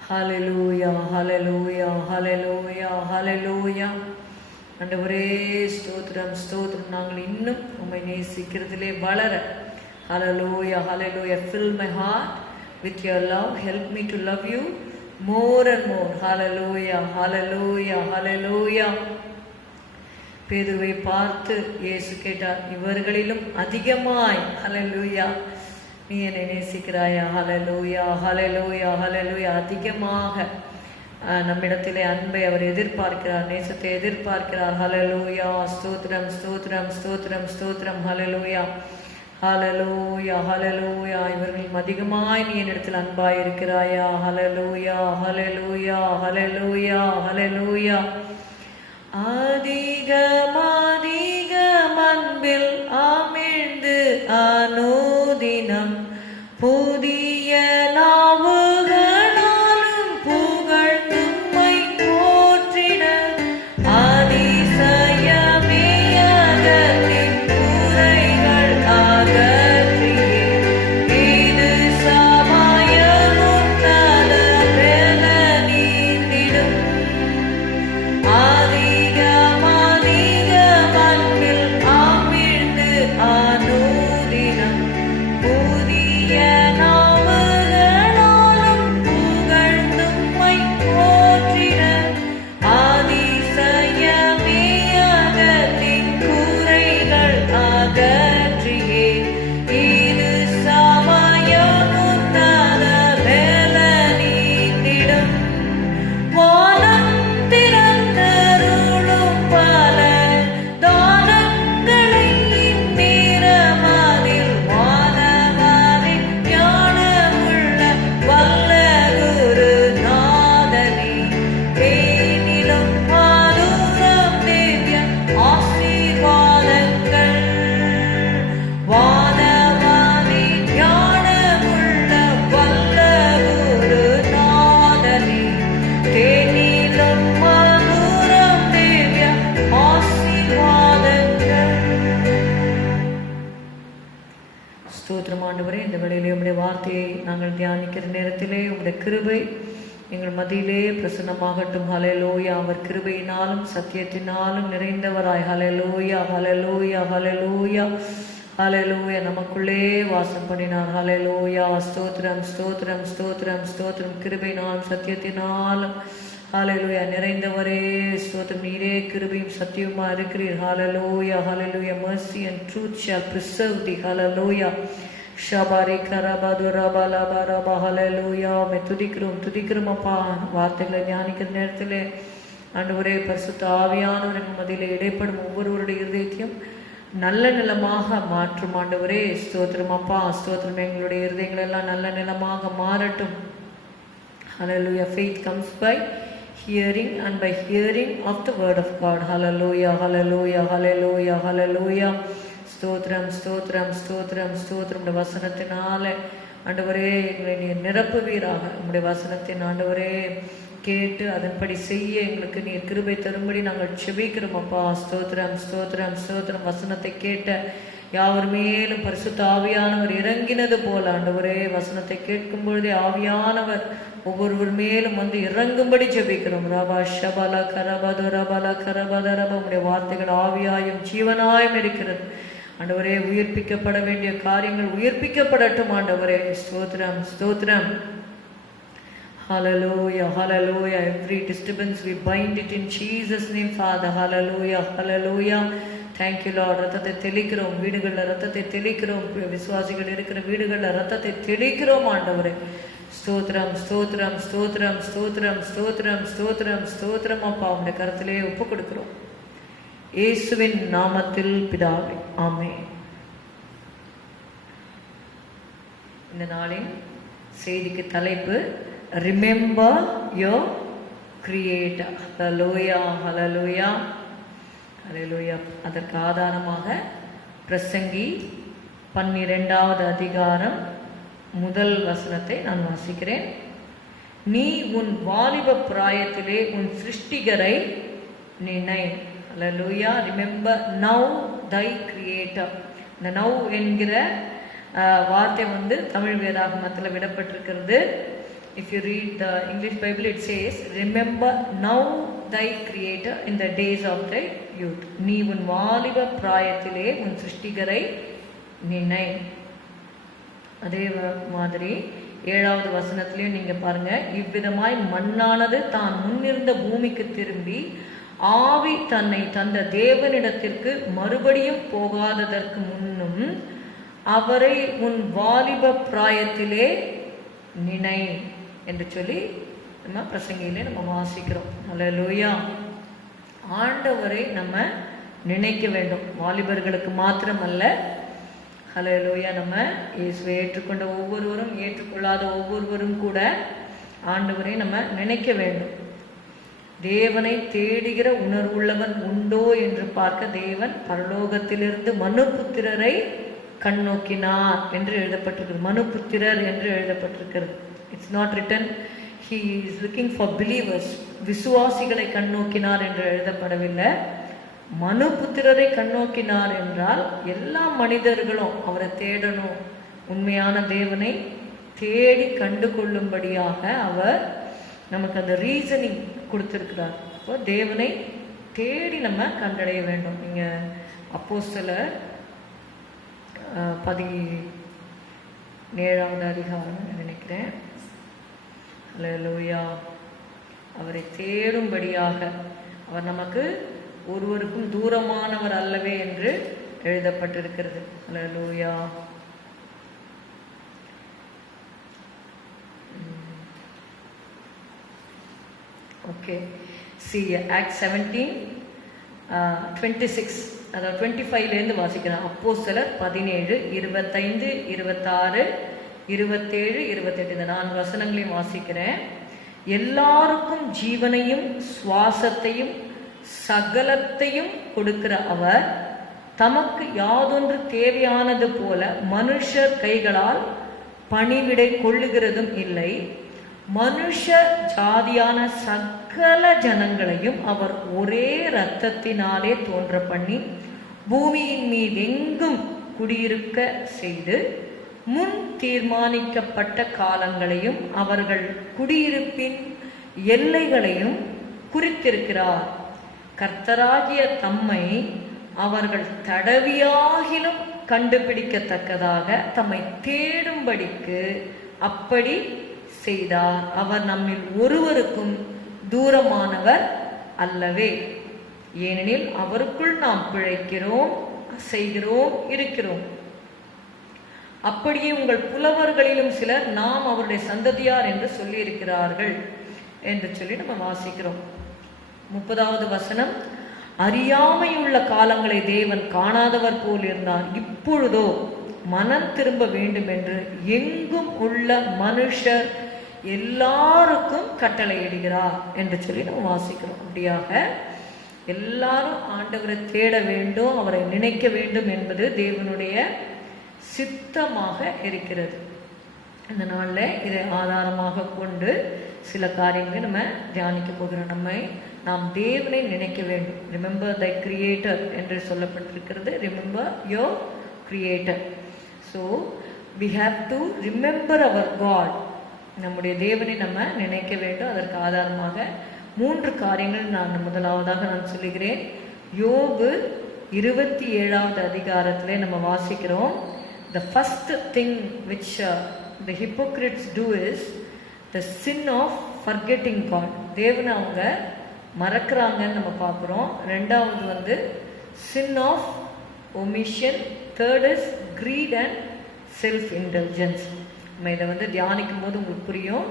ஹalleluya ஹalleluya ஹalleluya ஹalleluya. ஆண்டவரே ஸ்தோத்திரம் ஸ்தோத்திரம். நாங்கள் இன்னும் உம்மை நேசிக்கிறதிலே வளர. ஹalleluya ஹalleluya. Fill my heart with your love. Help me to love you more and more. ஹalleluya ஹalleluya ஹalleluya. பேதுருவை பார்த்து இயேசு கேட்டார், இவர்களிலும் அதிகமாய் ஹalleluya நீ என்னை நேசிக்கிறாயா? ஹalleluya ஹalleluya ஹalleluya. அதிகமாக நம்மிடத்திலே அன்பை அவர் எதிர்பார்க்கிறார், நேசத்தை எதிர்பார்க்கிறார். ஹalleluya ஸ்தோத்திரம் ஸ்தோத்திரம் ஸ்தோத்திரம் ஸ்தோத்திரம். ஹalleluya ஹalleluya ஹalleluya. இவர்கள் அதிகமாய் நீ என்னிடத்தில் அன்பாய் இருக்கிறாயா? ஹalleluya ஹalleluya ஹalleluya ஹalleluya. அதிகம் அதிகம் அன்பில் அமிழ்ந்து அனுதினம் புதிய நாவுகளாலும் புகழ்ந்தும்மை போற்றிட அதிசயமே அகத்தின் குறைகள் அகற்றியே இது சமயம் உன்னத பெல நீந்திடும். அதிகம் அதிகம் அன்பில் அமிழ்ந்து அனுதினம் புதிய நாவுகளாலும் புகழ்ந்தும்மை போற்றிட அதிசயமே அகத்தின் குறைகள் அகற்றியே இது சமயம் உன்னத பெல நீந்திடும். வானம் திறந்தருளும் பல தானங்களை இந்நேரமதில் வானவரின் ஞானமுள்ள வல்ல குருநாதனே தேனிலும் மதுரம் திவ்ய ஆசீர்வாதங்கள். வானவரின் ஞானமுள்ள வல்ல குருநாதனே தேனிலும் மதுரம் திவ்ய ஆசீர்வாதங்கள். ஸ்தோத்திரம் ஆண்டவரே, இந்த வேளையிலே உம்முடைய வார்த்தையை நாங்கள் தியானிக்கிற நேரத்திலே உம்முடைய கிருபை எங்கள் மத்தியிலே பிரசன்னமாகட்டும். ஹalleluya. அவர் கிருபையினாலும் சத்தியத்தினாலும் நிறைந்தவராய் ஹalleluya ஹalleluya ஹalleluya ஹalleluya நமக்குள்ளே வாசம் பண்ணினார். ஹalleluya ஸ்தோத்திரம் ஸ்தோத்திரம் ஸ்தோத்திரம் ஸ்தோத்திரம். கிருபையினாலும் சத்தியத்தினாலும் ஹalleluya நிறைந்தவரே ஸ்தோத்திரம். நீரே கிருபையும் சத்தியமா இருக்கிறீர். ஹalleluya ஹalleluya. mercy and truth shall preserve thee. ஹalleluya ஷபாரி கரபதுரபலபரப. ஹalleluya. மே துதிக்கிறோம் துதிக்கிறோம் அப்பா. வார்த்தைகளை தியானிக்கிற நேரத்திலே ஆண்டவரே பரிசுத்த ஆவியானவர் எங்கள் மத்தியிலே இடைப்படும் ஒவ்வொருவருடைய இருதயத்தையும் நல்ல நிலமாக மாற்றும் ஆண்டவரே. ஸ்தோத்திரம் அப்பா ஸ்தோத்திரம். எங்களுடைய இருதயங்கள் எல்லாம் நல்ல நிலமாக மாறட்டும். Hallelujah. Faith comes by hearing and by hearing of the word of God. Hallelujah hallelujah hallelujah hallelujah. ஸ்தோத்திரம் ஸ்தோத்திரம் ஸ்தோத்திரம் ஸ்தோத்திரம். இந்த வசனத்தினாலே ஆண்டவரே எங்களை நீர் நிரப்புவீராக. உம்முடைய வசனத்தின் ஆண்டவரே கேட்டு அதன்படி செய்ய எங்களுக்கு நீர் கிருபை தரும்படி நாங்கள் செபிக்கிறோம் அப்பா. ஸ்தோத்திரம் ஸ்தோத்திரம் ஸ்தோத்திரம். வசனத்தை கேட்ட யாவர் மேலும் பரிசுத்த ஆவியானவர் இறங்கினது போல ஆண்டவரே வசனத்தை கேட்கும் பொழுதே ஆவியானவர் ஒவ்வொருவர் மேலும் வந்து இறங்கும்படி ஜெபிக்கிறோம். ரபா ஷபல கரபது ரபல கரபதரப. உம்முடைய வார்த்தைகள் ஆவியாயும் ஜீவனாயும் இருக்கிறது ஆண்டவரே. உயிர்ப்பிக்கப்பட வேண்டிய காரியங்கள் உயிர்ப்பிக்கப்படட்டும் ஆண்டவரே. ஸ்தோத்திரம் ஸ்தோத்திரம். Hallelujah hallelujah. Every disturbance we bind it in Jesus name Father. Hallelujah hallelujah. Thank you Lord. ரத்தத்தை தெளிக்கிறோம் வீடுகளில், ரத்தத்தை தெளிக்கிறோம் விசுவாசிகள் இருக்கிற வீடுகளில், ரத்தத்தை தெளிக்கிறோம் ஆண்டவரே. ஸ்தோத்திரம் ஸ்தோத்திரம் ஸ்தோத்திரம் ஸ்தோத்திரம் ஸ்தோத்திரம் ஸ்தோத்திரம் ஸ்தோத்திரம் அப்பா. உடைய கருத்திலே ஒப்பு கொடுக்கிறோம் இயேசுவின் நாமத்தில் பிதாவே ஆமென். இந்த நாளின் செய்திக்கு தலைப்பு ரிமெம்பர் யோர் கிரியேட்டர். ஹalleluya ஹalleluya ஹalleluya. அதற்கு ஆதாரமாக பிரசங்கி 12வது அதிகாரம் முதல் வசனத்தை நான் வாசிக்கிறேன். நீ உன் வாலிப பிராயத்திலே உன் சிருஷ்டிகரை நினை. ஹalleluya. ரிமெம்பர் நவ் தை கிரியேட்டர். இந்த நவ் என்கிற வார்த்தை தமிழ் வேதாகமத்தில் விடப்பட்டிருக்கிறது. if you read the English Bible, it says, remember now thy creator in the days of thy youth. நீ உன் வாலிப பிராயத்திலே உன் சிருஷ்டிகரை நினை. அதே மாதிரி 7வது வசனத்திலையும் நீங்க பாருங்க, இவ்விதமாய் மண்ணானது தான் முன்னிருந்த பூமிக்கு திரும்பி ஆவி தன்னை தந்த தேவனிடத்திற்கு மறுபடியும் போகாததற்கு முன்னும் அவரை உன் வாலிப பிராயத்திலே நினை என்று சொல்லி நம்ம பிரசங்கியிலே நம்ம வாசிக்கிறோம். அல்லேலூயா. ஆண்டவரை நம்ம நினைக்க வேண்டும். வாலிபர்களுக்கு மாத்திரமல்ல, அல்லேலூயா, நம்ம இயேசுவை ஏற்றுக்கொண்ட ஒவ்வொருவரும் ஏற்றுக்கொள்ளாத ஒவ்வொருவரும் கூட ஆண்டவரை நம்ம நினைக்க வேண்டும். தேவனை தேடுகிற உணர்வுள்ளவன் உண்டோ என்று பார்க்க தேவன் பரலோகத்திலிருந்து மனுபுத்திரரை கண்ணோக்கினார் என்று எழுதப்பட்டிருக்கிறது. மனுபுத்திரர் என்று எழுதப்பட்டிருக்கிறது. It's not return he is looking for believers. விசுவாசிகளை கண்ணோக்கினார் என்று எழுதப்படவில்லை. மனுபுத்திரரை கண்ணோக்கினார் என்றால் எல்லா மனிதர்களும் அவரை தேடணும், உண்மையான தேவனை தேடி கண்டு கொள்ளும்படியாக அவர் நமக்கு அந்த ரீசனிங் கொடுத்திருக்கிறார். இப்போ தேவனை தேடி நம்ம கண்டடைய வேண்டும். நீங்க அப்போஸ்தலர் 17வது அதிகாரம் நினைக்கிறேன். அல்லேலூயா. அவரை தேடும்படியாக அவர் நமக்கு ஒருவருக்கும் தூரமானவர் அல்லவே என்று எழுதப்பட்டிருக்கிறது. அல்லேலூயா. ஓகே, see Acts 17:26, அதாவது 25லேருந்து வாசிக்கிறேன். அப்போஸ்தலர் 17, 25, 26, 27, 28 இந்த 4 வசனங்களையும் வாசிக்கிறேன். எல்லாருக்கும் ஜீவனையும் சுவாசத்தையும் சகலத்தையும் கொடுக்கிற அவர் தமக்கு யாதொன்று தேவையானது போல மனுஷர் கைகளால் பணிவிடை கொள்ளுகிறதும் இல்லை. மனுஷ ஜாதியான சகல ஜனங்களையும் அவர் ஒரே இரத்தத்தினாலே தோன்ற பண்ணி பூமியின் மீதெங்கும் குடியிருக்க செய்து முன் தீர்மானிக்கப்பட்ட காலங்களையும் அவர்கள் குடியிருப்பின் எல்லைகளையும் குறித்திருக்கிறார். கர்த்தராகிய தம்மை அவர்கள் தடவியாகிலும் கண்டுபிடிக்கத்தக்கதாக தம்மை தேடும்படிக்கு அப்படி செய்தார். அவர் நம்மில் ஒருவருக்கும் தூரமானவர் அல்லவே. ஏனெனில் அவருக்குள் நாம் பிழைக்கிறோம், செய்கிறோம், இருக்கிறோம். அப்படியே உங்கள் புலவர்களிலும் சிலர் நாம் அவருடைய சந்ததியார் என்று சொல்லி இருக்கிறார்கள் என்று சொல்லி நம்ம வாசிக்கிறோம். 30வது வசனம், அறியாமையுள்ள காலங்களை தேவன் காணாதவர் போல் இருந்தார், இப்பொழுதோ மனம் திரும்ப வேண்டும் என்று எங்கும் உள்ள மனுஷர் எல்லாருக்கும் கட்டளையிடுகிறார் என்று சொல்லி நம்ம வாசிக்கிறோம். அப்படியாக எல்லாரும் ஆண்டவரை தேட வேண்டும், அவரை நினைக்க வேண்டும் என்பது தேவனுடைய சித்தமாக இருக்கிறது. இந்த நாளில் இதை ஆதாரமாக கொண்டு சில காரியங்களை நம்ம தியானிக்க போகிறோம். நாம் தேவனை நினைக்க வேண்டும். ரிமெம்பர் தை கிரியேட்டர் என்று சொல்லப்பட்டிருக்கிறது. Remember your creator. So we have to remember our God. நம்முடைய தேவனை நம்ம நினைக்க வேண்டும். அதற்கு ஆதாரமாக 3 காரியங்கள் முதலாவதாக நான் சொல்லுகிறேன். யோபு 27வது அதிகாரத்திலே நம்ம வாசிக்கிறோம். The first thing which the hypocrites do is the sin of forgetting God. தேவனை அவங்க மறக்கிறாங்கன்னு நம்ம பார்க்குறோம். 2வது sin of omission. 3rd is greed and self-indulgence. நம்ம இதை தியானிக்கும் போது உங்களுக்கு புரியும்.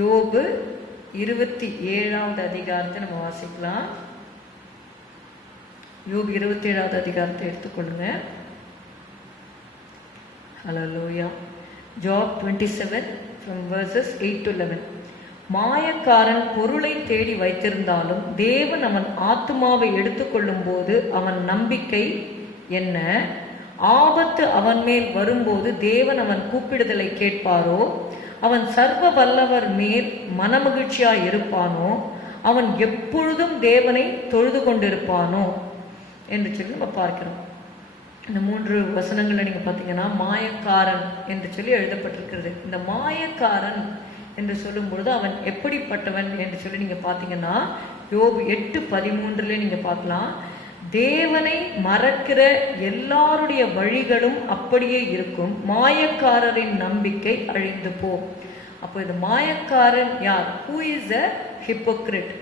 யோபு 27வது அதிகாரத்தை நம்ம வாசிக்கலாம். யோபு 27வது அதிகாரத்தை எடுத்துக்கொள்ளுங்க. Hallelujah. Job 27 from verses 8 to 11. மாயக்காரன் பொருளை தேடி வைத்திருந்தாலும் தேவன் அவன் ஆத்துமாவை எடுத்துக்கொள்ளும் போது அவன் நம்பிக்கை என்ன? ஆபத்து அவன் மேல் வரும்போது தேவன் அவன் கூப்பிடுதலை கேட்பாரோ? அவன் சர்வ வல்லவர் மேல் மனமகிழ்ச்சியாய் இருப்பானோ? அவன் எப்பொழுதும் தேவனை தொழுது கொண்டிருப்பானோ என்று சொல்லி நம்ம பார்க்கிறோம். இந்த 3 வசனங்களை நீங்க பார்த்தீங்கன்னா மாயக்காரன் என்று சொல்லி எழுதப்பட்டிருக்கிறது. இந்த மாயக்காரன் என்று சொல்லும் பொழுது அவன் எப்படிப்பட்டவன் என்று சொல்லி நீங்க பார்த்தீங்கன்னா யோபு 8:13 நீங்க பார்க்கலாம். தேவனை மறக்கிற எல்லாருடைய வழிகளும் அப்படியே இருக்கும், மாயக்காரரின் நம்பிக்கை அழிந்து போ. அப்போ இந்த மாயக்காரன் யார்? Who is a hypocrite?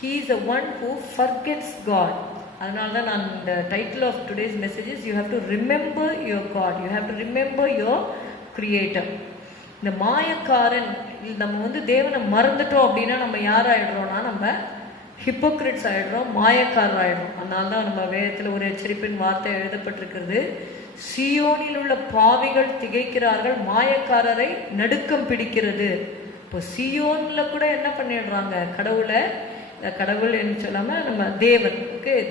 He is the one who forgets God. அதனால தான் நான் இந்த title of today's messages, you have to remember your God, you have to remember your creator. இந்த மாயக்காரன், நம்ம தேவனை மறந்துட்டோம் அப்படின்னா நம்ம யார் ஆயிடுறோம்னா நம்ம ஹிப்போக்ரிட்ஸ் ஆயிடுறோம், மாயக்காரர் ஆயிடுறோம். அதனால தான் நம்ம வேதத்தில் ஒரு எச்சரிப்பின் வார்த்தை எழுதப்பட்டிருக்கிறது, சியோனில் உள்ள பாவிகள் திகைக்கிறார்கள், மாயக்காரரை நடுக்கம் பிடிக்கிறது. இப்போ சியோன்ல கூட என்ன பண்ணிடுறாங்க, கடவுள் என்று சொல்லாம நம்ம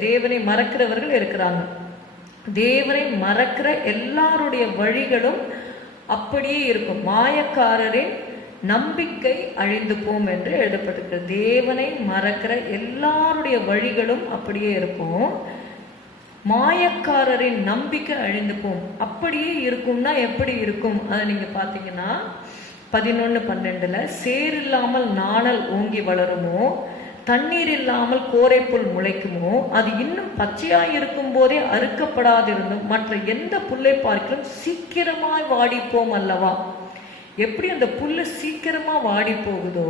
தேவனை மறக்கிறவர்கள் இருக்கிறாங்க. தேவனை மறக்கிற எல்லாருடைய வழிகளும் அப்படியே இருக்கும், மாயக்காரரின் நம்பிக்கை அழிந்து போம் என்று எழுதப்பட்டிருக்கிறது. தேவனை மறக்கிற எல்லாருடைய வழிகளும் அப்படியே இருக்கும், மாயக்காரரின் நம்பிக்கை அழிந்து போம். அப்படியே இருக்கும்னா எப்படி இருக்கும்? அதை நீங்க பாத்தீங்கன்னா 11:12 சேர் இல்லாமல் நாணல் ஓங்கி வளருமோ, தண்ணீர் இல்லாமல் கோரைப்புல் முளைக்குமோ, அது இன்னும் பச்சையாய் இருக்கும் போதே அறுக்கப்படாதிருந்தும் மற்ற எந்த புல்லை பார்க்கிறோம் சீக்கிரமாய் வாடிப்போம் அல்லவா? எப்படி அந்த புல்லு சீக்கிரமா வாடி போகுதோ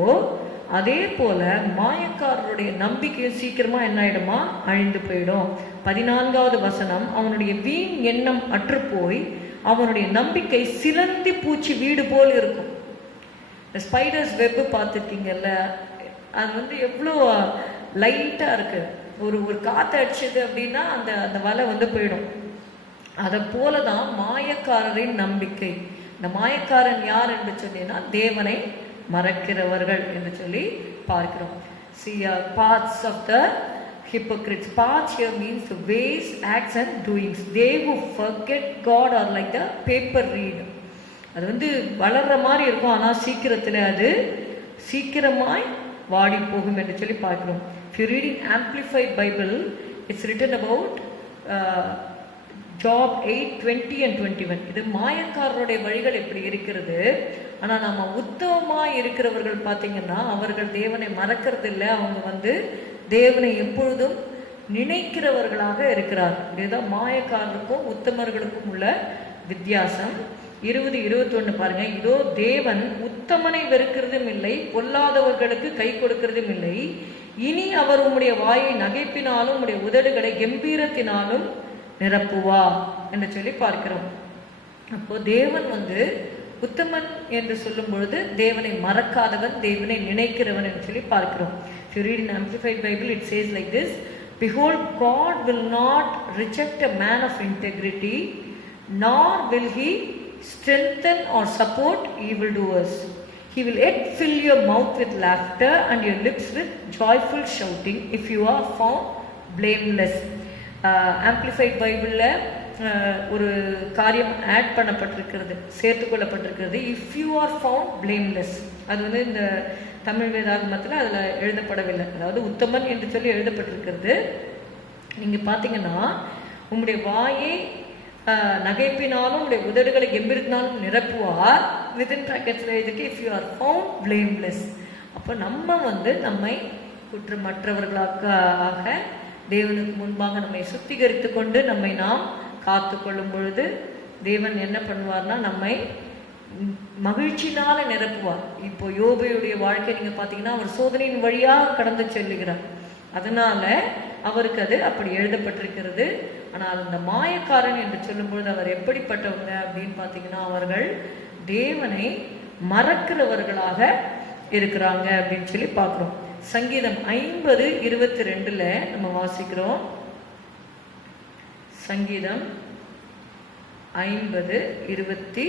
அதே போல மாயக்காரருடைய நம்பிக்கையும் சீக்கிரமா என்ன ஆயிடுமா, அழிந்து போயிடும். 14வது வசனம், அவனுடைய வீண் எண்ணம் அற்று போய் அவனுடைய நம்பிக்கை சிலந்தி பூச்சி வீடு போல் இருக்கும். ஸ்பைடர்ஸ் வெப் பார்த்துருக்கீங்கல்ல, அது எவ்வளோ லைட்டா இருக்கு, ஒரு காத்து அடிச்சது அப்படின்னா அந்த வலை போயிடும். அதை போலதான் மாயக்காரரின் நம்பிக்கை. இந்த மாயக்காரன் யார் என்று சொன்னீங்கன்னா தேவனை மறக்கிறவர்கள் என்று சொல்லி பார்க்கிறோம். See, paths of the hypocrites. Paths here means the ways, acts and doings. They who forget God are like a paper reed. அது வளர்ற மாதிரி இருக்கும், ஆனா சீக்கிரத்துல அது சீக்கிரமாய் வாடி போகும் என்று சொல்லி பார்க்கிறோம். If you read in Amplified Bible, it's written about Job 8:20 and 21. இது மாயக்காரருடைய வழிகள் எப்படி இருக்கிறது. ஆனா நம்ம உத்தமமாய் இருக்கிறவர்கள் பார்த்தீங்கன்னா அவர்கள் தேவனை மறக்கிறது இல்லை, அவங்க தேவனை எப்பொழுதும் நினைக்கிறவர்களாக இருக்கிறார். இதுதான் மாயக்காரருக்கும் உத்தமர்களுக்கும் உள்ள வித்தியாசம். 20:21 பாருங்க, இதோ தேவன் உத்தமனை வெறுக்கிறதும் இல்லை, பொல்லாதவர்களுக்கு கை கொடுக்கிறதும் இல்லை. இனி அவர் உம்முடைய வாயை நகைப்பினாலும் உம்முடைய உதடுகளை கம்பீரத்தினாலும் நிரப்புவா என்று சொல்லி பார்க்கிறோம். அப்போ தேவன் உத்தமன் என்று சொல்லும் பொழுது தேவனை மறக்காதவன், தேவனை நினைக்கிறவன் என்று சொல்லி பார்க்கிறோம். If you read in Amplified Bible, it says like this: Behold, God will not reject a man of integrity, nor will he strengthen or support evildoers. He will yet fill your mouth with laughter and your lips with joyful shouting if you are found blameless. Amplified Bible ஒரு காரியம் add பண்ணப்பட்டிருக்கிறது, சேர்த்துக்கொள்ளப்பட்டிருக்கிறது. If you are found blameless, அது இந்த தமிழ் வேதாகமத்தில் அதில் எழுதப்படவில்லை. அதாவது உத்தமன் என்று சொல்லி எழுதப்பட்டிருக்கிறது. நீங்கள் பார்த்தீங்கன்னா உங்களுடைய வாயை நகைப்பினாலும் உடைய உதடுகளை கம்பீரத்தினாலும் நிரப்புவார். வித்தின் பிராக்கெட்ஸில் இதுக்கு if you are found blameless. அப்போ நம்ம நம்மை குற்றமற்றவர்களாக தேவனுக்கு முன்பாக நம்மை சுத்திகரித்து கொண்டு நம்மை நாம் காத்து கொள்ளும் பொழுது தேவன் என்ன பண்ணுவார்னா நம்மை மகிழ்ச்சினால நிரப்புவார். இப்போ யோபுடைய வாழ்க்கை நீங்க பாத்தீங்கன்னா அவர் சோதனையின் வழியாக கடந்து செல்லுகிறார், அதனால அவருக்கு அது அப்படி எழுதப்பட்டிருக்கிறது. ஆனால் அந்த மாயக்காரன் என்று சொல்லும் பொழுது அவர் எப்படிப்பட்டவங்க அப்படின்னு பாத்தீங்கன்னா அவர்கள் தேவனை மறக்கிறவர்களாக இருக்கிறாங்க அப்படின்னு சொல்லி பார்க்கிறோம். சங்கீதம் 50:22 நம்ம வாசிக்கிறோம். சங்கீதம் 50:22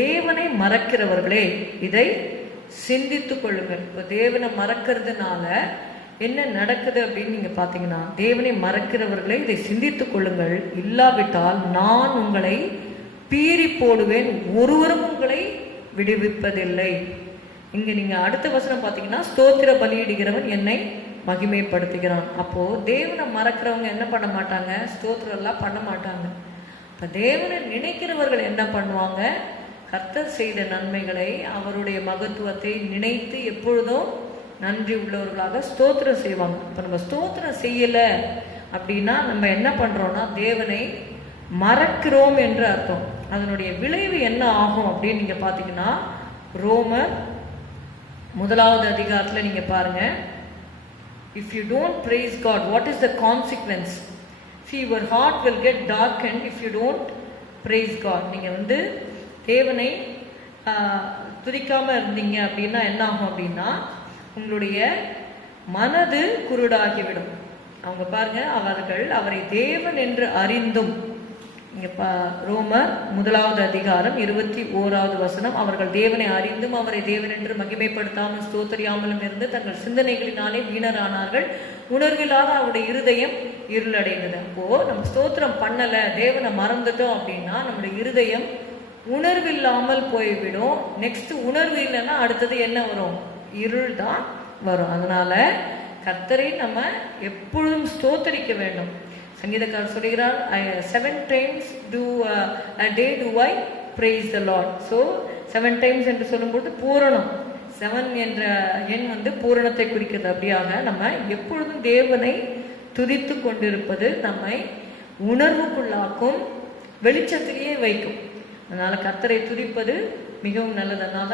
தேவனை மறக்கிறவர்களே இதை சிந்தித்துக் கொள்ளுங்கள். இப்போ தேவனை மறக்கிறதுனால என்ன நடக்குது அப்படின்னு நீங்க பாத்தீங்கன்னா, தேவனை மறக்கிறவர்களே இதை சிந்தித்துக் கொள்ளுங்கள், இல்லாவிட்டால் நான் உங்களை பீறி போடுவேன், ஒருவரும் உங்களை விடுவிப்பதில்லை. இங்க நீங்க அடுத்த வசனம் பாத்தீங்கன்னா, ஸ்தோத்திர பலியிடுகிறவன் என்னை மகிமைப்படுத்துகிறான். அப்போ தேவனை மறக்கிறவங்க என்ன பண்ண மாட்டாங்க, ஸ்தோத்திரம் எல்லாம் பண்ண மாட்டாங்க. இப்ப தேவனை நினைக்கிறவர்கள் என்ன பண்ணுவாங்க, கர்த்தர் செய்த நன்மைகளை, அவருடைய மகத்துவத்தை நினைத்து எப்பொழுதும் நன்றி உள்ளவர்களாக ஸ்தோத்திரம் செய்வாங்க. இப்போ நம்ம ஸ்தோத்திரம் செய்யலை அப்படின்னா நம்ம என்ன பண்ணுறோம்னா தேவனை மறக்கிறோம் என்று அர்த்தம். அதனுடைய விளைவு என்ன ஆகும் அப்படின்னு நீங்கள் பார்த்தீங்கன்னா, ரோமர் 1வது அதிகாரத்தில் நீங்கள் பாருங்கள், if you don't praise God, what is the consequence? See, your heart will get darkened if you don't praise God. நீங்கள் தேவனை துதிக்காமல் இருந்தீங்க அப்படின்னா என்ன ஆகும் அப்படின்னா உங்களுடைய மனது குருடாகிவிடும். அவங்க பாருங்க, அவர்கள் அவரை தேவன் என்று அறிந்தும், இங்க ரோமர் 1வது அதிகாரம் 21வது வசனம், அவர்கள் தேவனை அறிந்தும் அவரை தேவன் என்று மகிமைப்படுத்தாமல் ஸ்தோத்தரியாமலும் இருந்து தங்கள் சிந்தனைகளினாலே வீணரானார்கள், உணர்வில்லாத அவருடைய இருதயம் இருளடைந்தது. அப்போ நம்ம ஸ்தோத்திரம் பண்ணல, தேவனை மறந்துட்டோம் அப்படின்னா நம்முடைய இருதயம் உணர்வில்லாமல் போய்விடும். நெக்ஸ்ட் உணர்வு இல்லைன்னா அடுத்தது என்ன வரும்? இருள் தான் வரும். அதனால கர்த்தரை நம்ம எப்பொழுதும் ஸ்தோத்தரிக்க வேண்டும். சங்கீதக்காரர் சொல்கிறார், 7 times a day do I praise the Lord. So 7 times என்று சொல்லும்போது பூரணம், 7 என்ற எண் பூரணத்தை குறிக்கிறது. அப்படியாக நம்ம எப்பொழுதும் தேவனை துதித்து கொண்டிருப்பது நம்மை உணர்வுக்குள்ளாக்கும், வெளிச்சத்திலேயே வைக்கும். அதனால கர்த்தரை துதிப்பது மிகவும் நல்லது. அதனால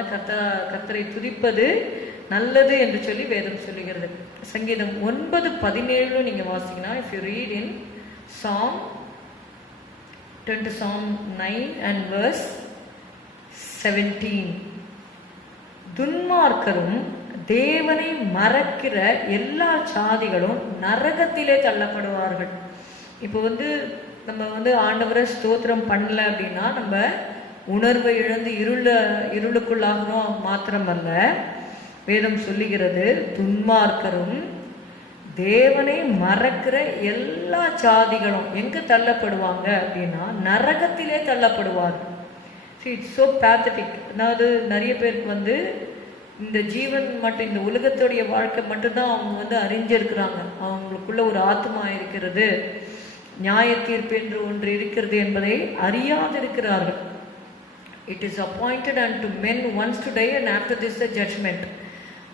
கர்த்தரை துதிப்பது நல்லது என்று சொல்லி வேதம் சொல்லுகிறது. சங்கீதம் 9:17 நீங்க வாசிங்கன்னா, if you read in turn to Psalm 9 and verse 17, துன்மார்க்கரும் தேவனை மறக்கிற எல்லா சாதிகளும் நரகத்திலே தள்ளப்படுவார்கள். இப்போ நம்ம ஆண்டவரை ஸ்தோத்திரம் பண்ணல அப்படின்னா நம்ம உணர்வை இழந்து இருளுக்குள்ளாகிறோம் மாத்திரமல்ல, வேதம் சொல்லுகிறது துன்மார்க்கரும் தேவனை மறக்கிற எல்லா சாதிகளும் எங்க தள்ளப்படுவாங்க அப்படின்னா நரகத்திலே தள்ளப்படுவார்கள். It's so pathetic. அதாவது நிறைய பேருக்கு இந்த ஜீவன் மட்டும், இந்த உலகத்துடைய வாழ்க்கை மட்டும்தான் அவங்க அறிஞ்சிருக்கிறாங்க. அவங்களுக்குள்ள ஒரு ஆத்மா இருக்கிறது, நியாய தீர்ப்பு என்று ஒன்று இருக்கிறது என்பதை அறியாதிருக்கிறார்கள். It is appointed unto men once to die and after this the judgment.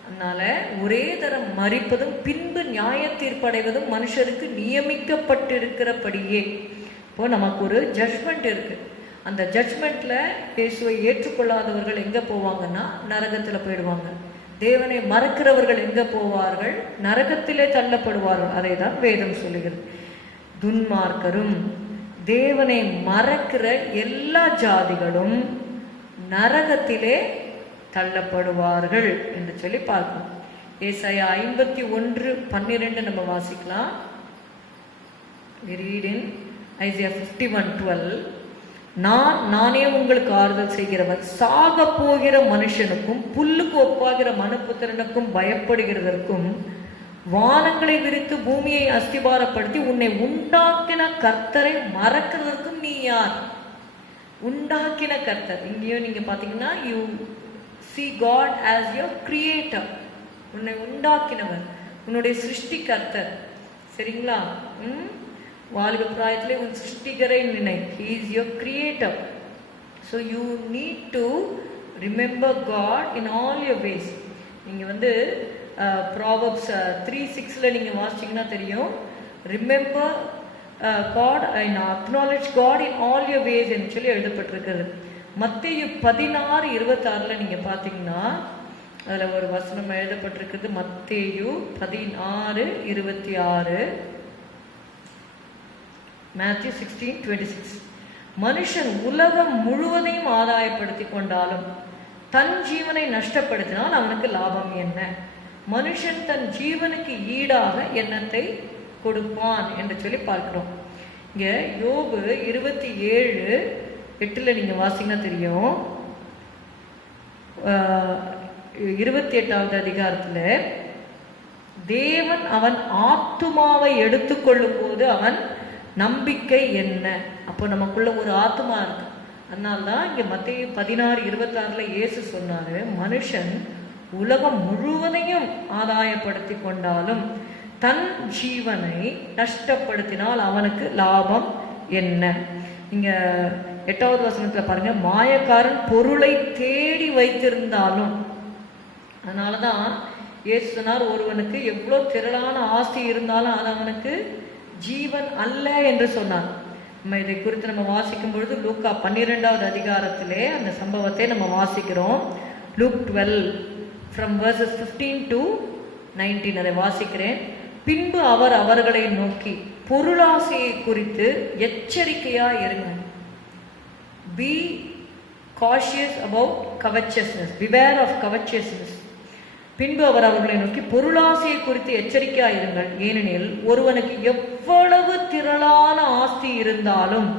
அதனால ஒரே தரம் மரிப்பதும் பின்பு நியாய தீர்ப்படைவதும் மனுஷருக்கு நியமிக்கப்பட்டிருக்கிறபடியே இப்போ நமக்கு ஒரு ஜட்ஜ்மெண்ட் இருக்கு. அந்த ஜட்ஜ்மெண்ட்ல இயேசுவை ஏற்றுக்கொள்ளாதவர்கள் எங்க போவாங்கன்னா நரகத்துல போயிடுவாங்க. தேவனை மறக்கிறவர்கள் எங்க போவார்கள்? நரகத்திலே தள்ளப்படுவார்கள். அதை தான் வேதம் சொல்லுகிறது. துன்மார்க்கரும் தேவனை மறக்கிற எல்லா ஜாதிகளும் நரகத்திலே தள்ளப்படுவார்கள் என்று சொல்லி பார்க்கணும். ஏசாயா 51:12 நம்ம வாசிக்கலாம். We read in Isaiah 51:12, நானே உங்களுக்கு ஆறுதல் செய்கிறவர், சாக போகிற மனுஷனுக்கும் புல்லுக்கு ஒப்பாகிற மனுபுத்திரனுக்கும் பயப்படுகிறதற்கும் வானங்களை விரித்து பூமியை அஸ்திபாரப்படுத்தி உன்னை உண்டாக்கின கர்த்தரை மறக்கிறதற்கும் நீ யார்? உண்டாக்கின கர்த்தர். இங்கேயும் நீங்க பாத்தீங்கன்னா you see God as your creator. உன்னை உண்டாக்கினவர், உன்னுடைய சிருஷ்டி கர்த்தர். சரிங்களா? வாலிப பிராயத்திலே உன் சிருஷ்டிகரை நினை. He is your creator. So you need to remember God in all your ways. நீங்க Proverbs 3:6 நீங்க வாசிச்சீங்கன்னா தெரியும். Remember God and acknowledge God in all your ways என்று சொல்லி எழுதப்பட்டிருக்கிறது. மத்தேயு 16:26 நீங்க பாத்தீங்கன்னா அதுல ஒரு வசனம் எழுதப்பட்டிருக்கிறது. மத்தேயு 16:26, Matthew 16:26, மனுஷன் உலகம் முழுவதையும் ஆதாயப்படுத்தி கொண்டாலும் தன் ஜீவனை நஷ்டப்படுத்தினால் அவனுக்கு லாபம் என்ன? மனுஷன் தன் ஜீவனுக்கு ஈடாக எண்ணத்தை கொடுப்பான் என்று சொல்லி பார்க்கிறோம். இங்க யோபு 27:8 நீங்க வாசிங்கன்னா தெரியும். 28வது அதிகாரத்துல தேவன் அவன் ஆத்துமாவை எடுத்துக்கொள்ளும் போது அவன் நம்பிக்கை என்ன? அப்போ நமக்குள்ள ஒரு ஆத்மா இருக்கு. அதனால்தான் இங்க மத்தேயு 16:26 இயேசு சொன்னாரு, மனுஷன் உலகம் முழுவதையும் ஆதாயப்படுத்தி கொண்டாலும் தன் ஜீவனை நஷ்டப்படுத்தினால் அவனுக்கு லாபம் என்ன? நீங்க 8வது வசனத்துல பாருங்க, மாயக்காரன் பொருளை தேடி வைத்திருந்தாலும். அதனாலதான் இயேசு சொன்னார், ஒருவனுக்கு எவ்வளோ திரளான ஆஸ்தி இருந்தாலும் அது அவனுக்கு ஜீவன் அல்ல என்று சொன்னார். நம்ம இதை குறித்து நம்ம வாசிக்கும் பொழுது லூக்கா 12வது அதிகாரத்திலே அந்த சம்பவத்தை நம்ம வாசிக்கிறோம். லூக் 12 from verses 15 to 19 அதை வாசிக்கிறேன். பின்பு அவர் அவர்களை நோக்கி, பொருளாசையை குறித்து எச்சரிக்கையா இருங்க. Be cautious about covetousness. Beware of covetousness. பின்பு அவர் அவர்களை நோக்கி, பொருளாசையை குறித்து எச்சரிக்கையா இருங்கள். ஏனெனில் ஒருவனுக்கு எவ்வளவு திரளான ஆஸ்தி இருந்தாலும்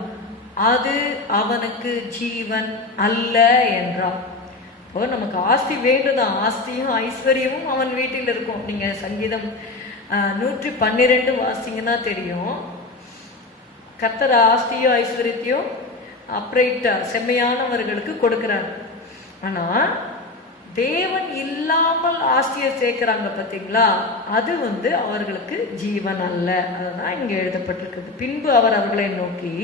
அது அவனுக்கு ஜீவன் அல்ல என்றார். இப்போ நமக்கு ஆஸ்தி வேண்டுதான், ஆஸ்தியும் ஐஸ்வர்யமும் அவன் வீட்டில் இருக்கும். நீங்க சங்கீதம் 112 வாசிங்கன்னா தெரியும். கர்த்தர் ஆஸ்தியோ ஐஸ்வர்யத்தையோ அப்ரைட் செம்மையானவர்களுக்கு கொடுக்கிறாங்க. ஆனா தேவன் இல்லாமல் ஆஸ்தியை சேர்க்கிறாங்க பார்த்தீங்களா, அது அவர்களுக்கு ஜீவன் அல்ல. அதுதான் இங்க எழுதப்பட்டிருக்குது. பின்பு அவர் அவர்களை நோக்கி,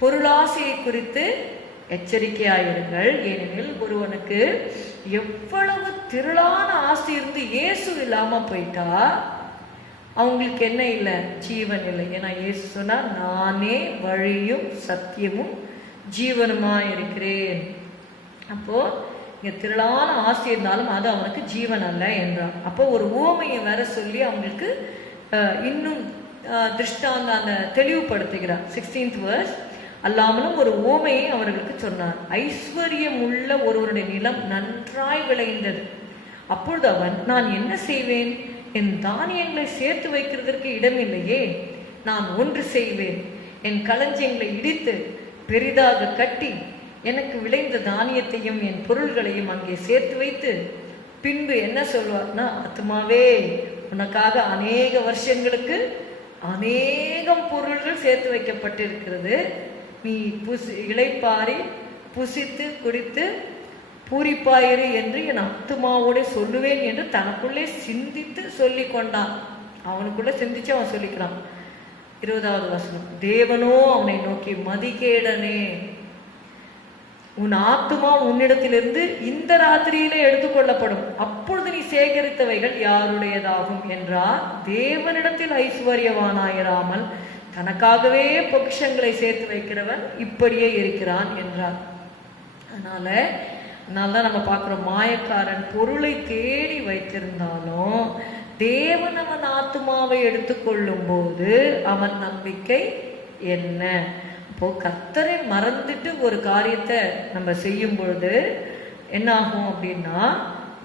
பொருளாசையை குறித்து எச்சரிக்கையாயிருங்கள். ஏனெனில் ஒருவனுக்கு எவ்வளவு திரளான ஆஸ்தி இருந்து இயேசு இல்லாம போயிட்டா அவங்களுக்கு என்ன இல்லை? ஜீவன் இல்லை. ஏன்னா இயேசு சொன்னார், நானே வழியும் சத்தியமும் ஜீவனுமா இருக்கிறேன். அப்போ இங்க திரளான ஆஸ்தி இருந்தாலும் அது அவனுக்கு ஜீவன் அல்ல என்றார். அப்போ ஒரு உவமையை வேற சொல்லி அவங்களுக்கு இன்னும் திருஷ்டாந்த அந்த தெளிவுபடுத்துகிறார். 16th verse. அல்லாமலும் ஒரு உவமையை அவர்களுக்கு சொன்னார். ஐஸ்வர்யம் உள்ள ஒருவருடைய நிலம் நன்றாய் விளைந்தது. அப்பொழுது அவன், நான் என்ன செய்வேன்? என் தானியங்களை சேர்த்து வைக்கிறதற்கு இடமில்லையே. நான் ஒன்று செய்வேன், என் களஞ்சியங்களை இடித்து பெரிதாக கட்டி எனக்கு விளைந்த தானியத்தையும் என் பொருள்களையும் அங்கே சேர்த்து வைத்து, பின்பு என்ன சொல்வார்னா, ஆத்மாவே, உனக்காக அநேக வருஷங்களுக்கு அநேகம் பொருள்கள் சேர்த்து வைக்கப்பட்டிருக்கிறது. நீ இளைப்பாரி புசித்து குடித்து பூரிப்பாயிரு என்று என் ஆத்மாவோட சொல்லுவேன் என்று தனக்குள்ளே சிந்தித்து சொல்லி கொண்டான். அவனுக்குள்ள சிந்திச்சு அவன் சொல்லிக்கிறான். 20வது வசனம். தேவனோ அவனை நோக்கி, மதிகேடனே, உன் ஆத்துமா உன்னிடத்திலிருந்து இந்த ராத்திரியிலே எடுத்துக்கொள்ளப்படும். அப்பொழுது நீ சேகரித்தவைகள் யாருடையதாகும் என்றார். தேவனிடத்தில் ஐஸ்வர்யவானாயிராமல் தனக்காகவே பொக்கிஷங்களை சேர்த்து வைக்கிறவன் இப்படியே இருக்கிறான் என்றார். அதனாலதான் நம்ம பார்க்கிறோம், மாயக்காரன் பொருளை தேடி வைத்திருந்தாலும் தேவன் அவன் ஆத்துமாவை எடுத்துக்கொள்ளும் போது அவன் நம்பிக்கை என்ன? இப்போ கர்த்தரை மறந்துட்டு ஒரு காரியத்தை நம்ம செய்யும் பொழுது என்ன ஆகும் அப்படின்னா,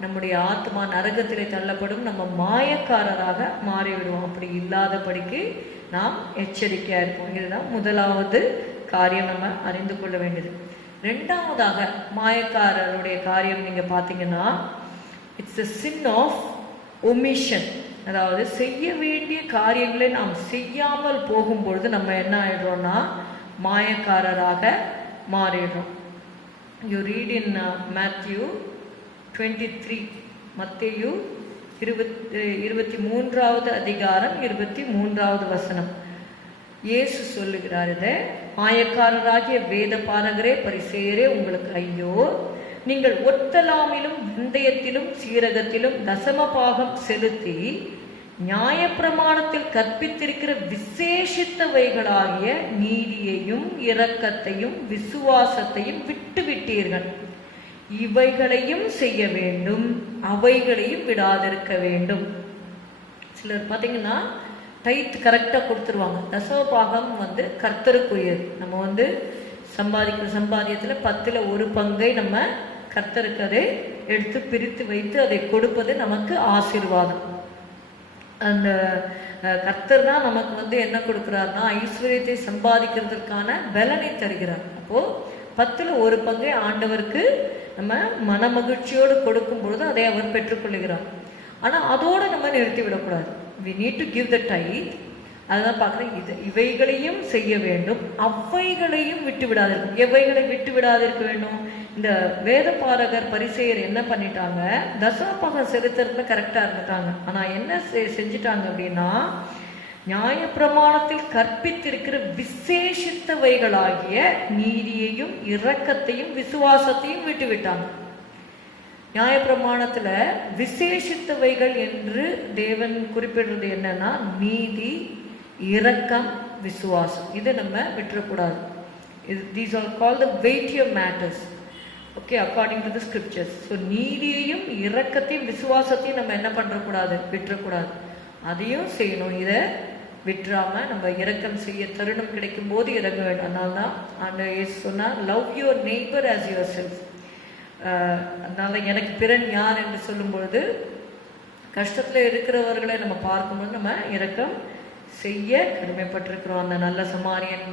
நம்முடைய ஆத்மா நரகத்திலே தள்ளப்படும். நம்ம மாயக்காரராக மாறிவிடுவோம். அப்படி இல்லாதபடிக்கு நாம் எச்சரிக்கையா இருப்போம். இதுதான் முதலாவது காரியம் நம்ம அறிந்து கொள்ள வேண்டியது. ரெண்டாவதாக மாயக்காரருடைய காரியம் நீங்க பாத்தீங்கன்னா, it's a sin of omission. அதாவது செய்ய வேண்டிய காரியங்களை நாம் செய்யாமல் போகும்பொழுது நம்ம என்ன ஆயிடுறோம்னா மாயக்காரராக மாறிடுறோம். யூ ரீட் இன் Matthew 23, மத்தேயு 23வது அதிகாரம் 23வது வசனம். இயேசு சொல்லுகிறார், இதை, மாயக்காரராகிய வேத பாரகரே, பரிசேயரே, உங்களுக்கு ஐயோ, நீங்கள் ஒத்தலாமிலும் வெந்தயத்திலும் சீரகத்திலும் தசமபாகம் செலுத்தி நியாயப்பிரமாணத்தில் கற்பித்திருக்கிற விசேஷித்தவைகளாகிய நீதியையும் இரக்கத்தையும் விசுவாசத்தையும் விட்டுவிட்டீர்கள். இவைகளையும் செய்ய வேண்டும், அவைகளையும் விடாதிருக்க வேண்டும். சிலர் பார்த்தீங்கன்னா டைத் கரெக்டாக கொடுத்துருவாங்க. தசமபாகம் கர்த்தருக்குரியது. நம்ம சம்பாதிக்கிற சம்பாதியத்தில் 10ல் 1 பங்கை நம்ம கர்த்தருக்கு அதை எடுத்து பிரித்து வைத்து அதை கொடுப்பது நமக்கு ஆசீர்வாதம். அந்த கர்த்தர் தான் நமக்கு என்ன கொடுக்கிறார்னா ஐஸ்வர்யத்தை சம்பாதிக்கிறதுக்கான பலனை தருகிறார். அப்போ 10ல் 1 பங்கை ஆண்டவருக்கு நம்ம மன மகிழ்ச்சியோடு கொடுக்கும் பொழுது அதை அவர் பெற்றுக்கொள்கிறார். ஆனா அதோட நம்ம நிறுத்தி விடக்கூடாது. we need to give the tithe. அதுதான் பார்க்குறேன். இவைகளையும் செய்ய வேண்டும், அவைகளையும் விட்டு விடாதிருக்கும். எவைகளை விட்டு விடாதிருக்க வேண்டும்? இந்த வேத பாரகர் பரிசேயர் என்ன பண்ணிட்டாங்க, தசமபாகம் செலுத்துறதுல கரெக்டா இருந்துட்டாங்க. ஆனா என்ன செஞ்சுட்டாங்க அப்படின்னா, நியாயப்பிரமாணத்தில் கற்பித்திருக்கிற விசேஷித்தவைகளாகிய நீதியையும் இரக்கத்தையும் விசுவாசத்தையும் விட்டுவிட்டாங்க. நியாயப்பிரமாணத்துல விசேஷித்தவைகள் என்று தேவன் குறிப்பிடுறது என்னன்னா நீதி, இரக்கம், விசுவாசம். இதை நம்ம விட்டுறக்கூடாது. These are called the weightier matters, okay, according to the scriptures. So நீதியையும் இரக்கத்தையும் விசுவாசத்தையும் நம்ம என்ன பண்றக்கூடாது, விட்டுறக்கூடாது. அதையும் செய்யணும். இதை விட்டுறாம நம்ம இரக்கம் செய்ய தருணம் கிடைக்கும் போது இறங்க வேண்டும். அதனால தான் ஆண்டவர் இயேசு சொன்னார், love your neighbour as your self. அதனால எனக்கு பிறன் யார் என்று சொல்லும் பொழுது கஷ்டத்துல இருக்கிறவர்களை நம்ம பார்க்கும்போது நம்ம இரக்கம் செய்ய கடமைப்பட்டிருக்கிறோம். அந்த நல்ல சமாரியன்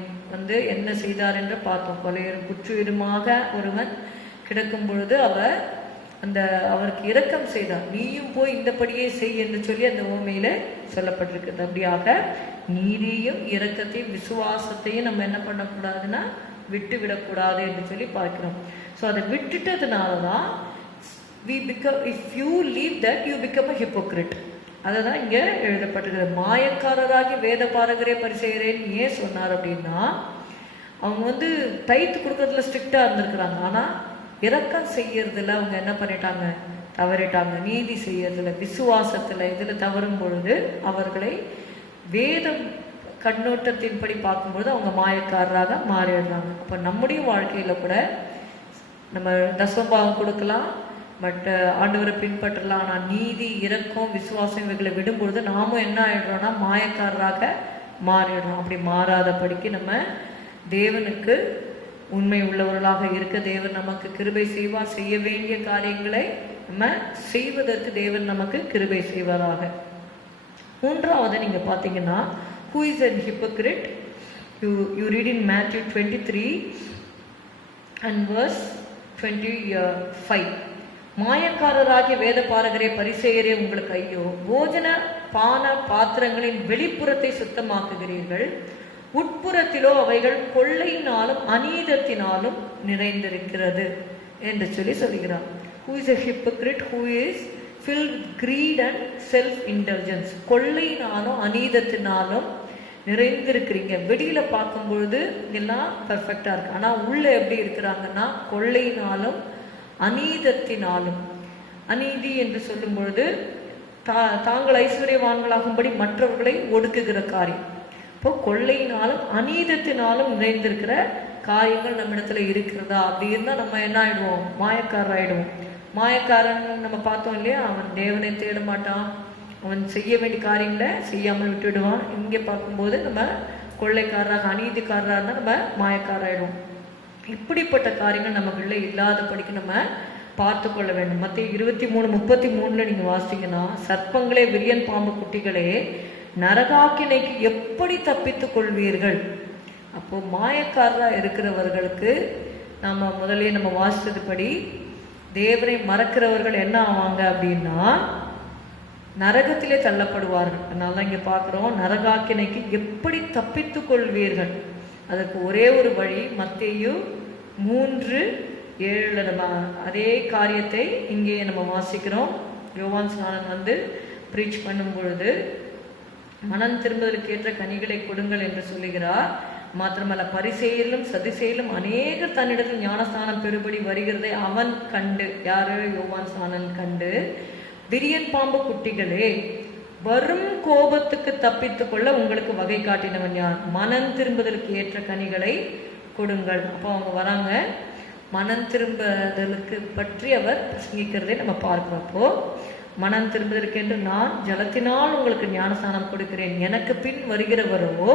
என்ன செய்தார் என்று பார்த்தோம். கொலையரும் குற்றுயிருமாக ஒருவன் கிடக்கும் பொழுது அவருக்கு இரக்கம் செய்தார். நீயும் போய் இந்தபடியே செய் என்று சொல்லி அந்த உவமையில சொல்லப்பட்டிருக்கிறது. அப்படியாக நீதியையும் இரக்கத்தையும் விசுவாசத்தையும் நம்ம என்ன பண்ணக்கூடாதுன்னா விட்டு விடக்கூடாது என்று சொல்லி பார்க்கிறோம். ஸோ அதை விட்டுட்டதுனாலதான் if you leave that you become a hypocrite. அதுதான் இங்க எழுதப்பட்டிருக்கிறது. மாயக்காரராகி வேத பாரகரே பரிசெயரேன்னு ஏன் சொன்னார் அப்படின்னா, அவங்க டைத்து கொடுக்கறதுல ஸ்ட்ரிக்டா இருந்திருக்கிறாங்க. ஆனா இரக்கம் செய்யறதுல அவங்க என்ன பண்ணிட்டாங்க, தவறிட்டாங்க. நீதி செய்யறதுல, விசுவாசத்துல இதுல தவறும் பொழுது அவர்களை வேதம் கண்ணோட்டத்தின்படி பார்க்கும்பொழுது அவங்க மாயக்காரராக மாறிடுறாங்க. அப்ப நம்முடைய வாழ்க்கையில கூட நம்ம தசமபாகம் கொடுக்கலாம், பட் ஆண்டவரை பின்பற்றலாம். ஆனால் நீதி, இரக்கம், விசுவாசம் இவைகளை விடும்பொழுது நாமும் என்ன ஆயிடுறோம்னா மாயக்காரராக மாறிடுறோம். அப்படி மாறாதபடிக்கு நம்ம தேவனுக்கு உண்மை உள்ளவர்களாக இருக்க தேவன் நமக்கு கிருபை செய்வார். செய்ய வேண்டிய காரியங்களை நம்ம செய்வதற்கு தேவன் நமக்கு கிருபை செய்வாராக. மூன்றாவது நீங்க பாத்தீங்கன்னா, who is a hypocrite? You read in Matthew 23 and verse 25. மாயக்காரராகிய வேத பாரகரே பரிசேயரே உங்களுக்கு ஐயோ, போஜன பான பாத்திரங்களின் வெளிப்புறத்தை சுத்தமாக்குகிறீர்கள், உட்புறத்திலோ அவைகள் கொள்ளையினாலும் அநீதத்தினாலும் நிறைந்திருக்கிறது என்று சொல்லி சொல்கிறார். Who is a hypocrite? Who is filled with greed and self-indulgence. கொள்ளையினாலும் அநீதத்தினாலும் நிறைந்திருக்கிறீங்க. வெளியில பார்க்கும் பொழுது எல்லாம் பெர்ஃபெக்டா இருக்கு, ஆனா உள்ள எப்படி இருக்கிறாங்கன்னா கொள்ளையினாலும் அநீதத்தினாலும். அநீதி என்று சொல்லும் பொழுது தாங்கள் ஐஸ்வர்யவான்களாகும்படி மற்றவர்களை ஒடுக்குகிற காரியம். இப்போ கொள்ளையினாலும் அநீதத்தினாலும் நிறைந்திருக்கிற காரியங்கள் நம்ம இடத்துல இருக்கிறதா? அப்படி இருந்தா நம்ம என்ன ஆயிடுவோம், மாயக்காரர் ஆயிடுவோம். மாயக்காரன் நம்ம பார்த்தோம் இல்லையா, அவன் தேவனை தேட மாட்டான், அவன் செய்ய வேண்டிய காரியங்களை செய்யாமல் விட்டுடுவான். இங்கே பார்க்கும்போது நம்ம கொள்ளைக்காரராக அநீதிக்காரராக இருந்தால் நம்ம மாயக்காராயிடுவோம். இப்படிப்பட்ட காரியங்கள் நமக்குள்ள இல்லாதபடிக்கு நம்ம பார்த்து கொள்ள வேண்டும். மத்திய 23:33 நீங்க வாசிங்கன்னா, சர்ப்பங்களே, விரியன் பாம்பு குட்டிகளே, நரகாக்கினைக்கு எப்படி தப்பித்துக் கொள்வீர்கள்? அப்போ மாயக்காரரா இருக்கிறவர்களுக்கு நம்ம முதலே நம்ம வாசித்ததுபடி தேவனை மறக்கிறவர்கள் என்ன ஆவாங்க அப்படின்னா நரகத்திலே தள்ளப்படுவார்கள். அதனால இங்க பார்க்கிறோம், நரகாக்கினைக்கு எப்படி தப்பித்துக் கொள்வீர்கள். அதற்கு ஒரே ஒரு வழி, மத்தேயு 3:7 நம்ம அதே காரியத்தை இங்கே நம்ம வாசிக்கிறோம். யோவான் ஸ்நானன் பிரீச் பண்ணும் பொழுது மனம் திரும்புதலுக்கு ஏற்ற கனிகளை கொடுங்கள் என்று சொல்லுகிறார். மாத்திரமல்ல, பரிசேயரிலும் சதுசேயரிலும் அநேகர் தன்னிடத்தில் ஞானஸ்தானம் பெறுபடி வருகிறதை அவன் கண்டு, யாரு? யோவான் ஸ்நானன் கண்டு, விரியன் பாம்பு குட்டிகளே, வரும் கோபத்துக்கு தப்பித்துக் கொள்ள உங்களுக்கு வகை காட்டினவன் யார்? மனம் திரும்புதலுக்கு ஏற்ற கனிகளை கொடுங்கள். அப்போ அவங்க வராங்க, மனம் திரும்புதலுக்கு பற்றி அவர் பிரசங்கிக்கிறதை நம்ம பார்க்கிறோம். அப்போ மனம் திரும்புதலுக்கு என்று நான் ஜலத்தினால் உங்களுக்கு ஞானஸ்தானம் கொடுக்கிறேன், எனக்கு பின் வருகிறவரோ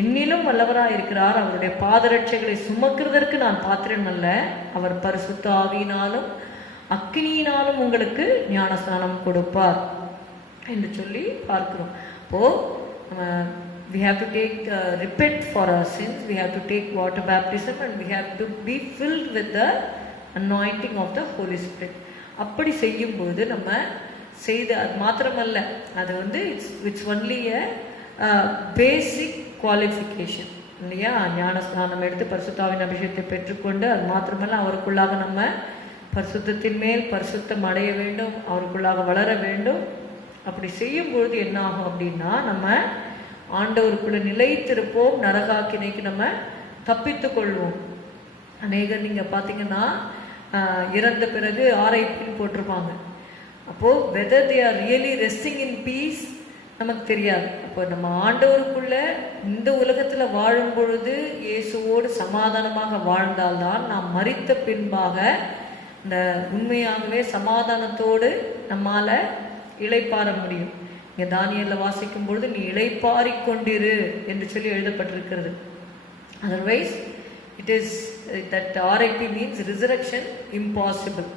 என்னிலும் வல்லவராய் இருக்கிறார், அவருடைய பாதரட்சைகளை சுமக்கிறதற்கு நான் பாத்திரன் அல்ல, அவர் பரிசுத்த ஆவியினாலும் அக்கினியினாலும் உங்களுக்கு ஞானஸ்தானம் கொடுப்பார் என்று சொல்லி பார்க்கிறோம். அப்போ we have to take repent for our sins, we have to take water baptism and we have to be filled with the anointing of the Holy Spirit. அப்படி செய்யும்போது நம்ம செய்து அது மாத்திரமல்ல, அது it's only a basic qualification இல்லையா? ஞானஸ்நானம் எடுத்து பரிசுத்தாவின் அபிஷேகத்தை பெற்றுக்கொண்டு அது மாத்திரமல்ல, அவருக்குள்ளாக நம்ம பரிசுத்தத்தின் மேல் பரிசுத்தம் அடைய வேண்டும், அவருக்குள்ளாக வளர வேண்டும். அப்படி செய்யும் பொழுது என்ன ஆகும் அப்படின்னா, நம்ம ஆண்டவருக்குள்ள நிலைத்திருப்போம், நரகாக்கினைக்கு நம்ம தப்பித்து கொள்வோம். அநேகர் நீங்க பாத்தீங்கன்னா இறந்த பிறகு ஆரைப்பின்னு போட்டிருப்பாங்க. அப்போ whether they are really resting in peace நமக்கு தெரியாது. அப்போ நம்ம ஆண்டவருக்குள்ள இந்த உலகத்துல வாழும் பொழுது இயேசுவோடு சமாதானமாக வாழ்ந்தால்தான் நாம் மரித்த பின்பாக இந்த உண்மையாகவே சமாதானத்தோடு நம்மால இளைப்பாற முடியும். இங்க தானியேல்ல வாசிக்கும் பொழுது நீ இளைப்பாறிக் கொண்டிரு என்று சொல்லி எழுதப்பட்டிருக்கிறது. Otherwise it is that RIP means resurrection impossible.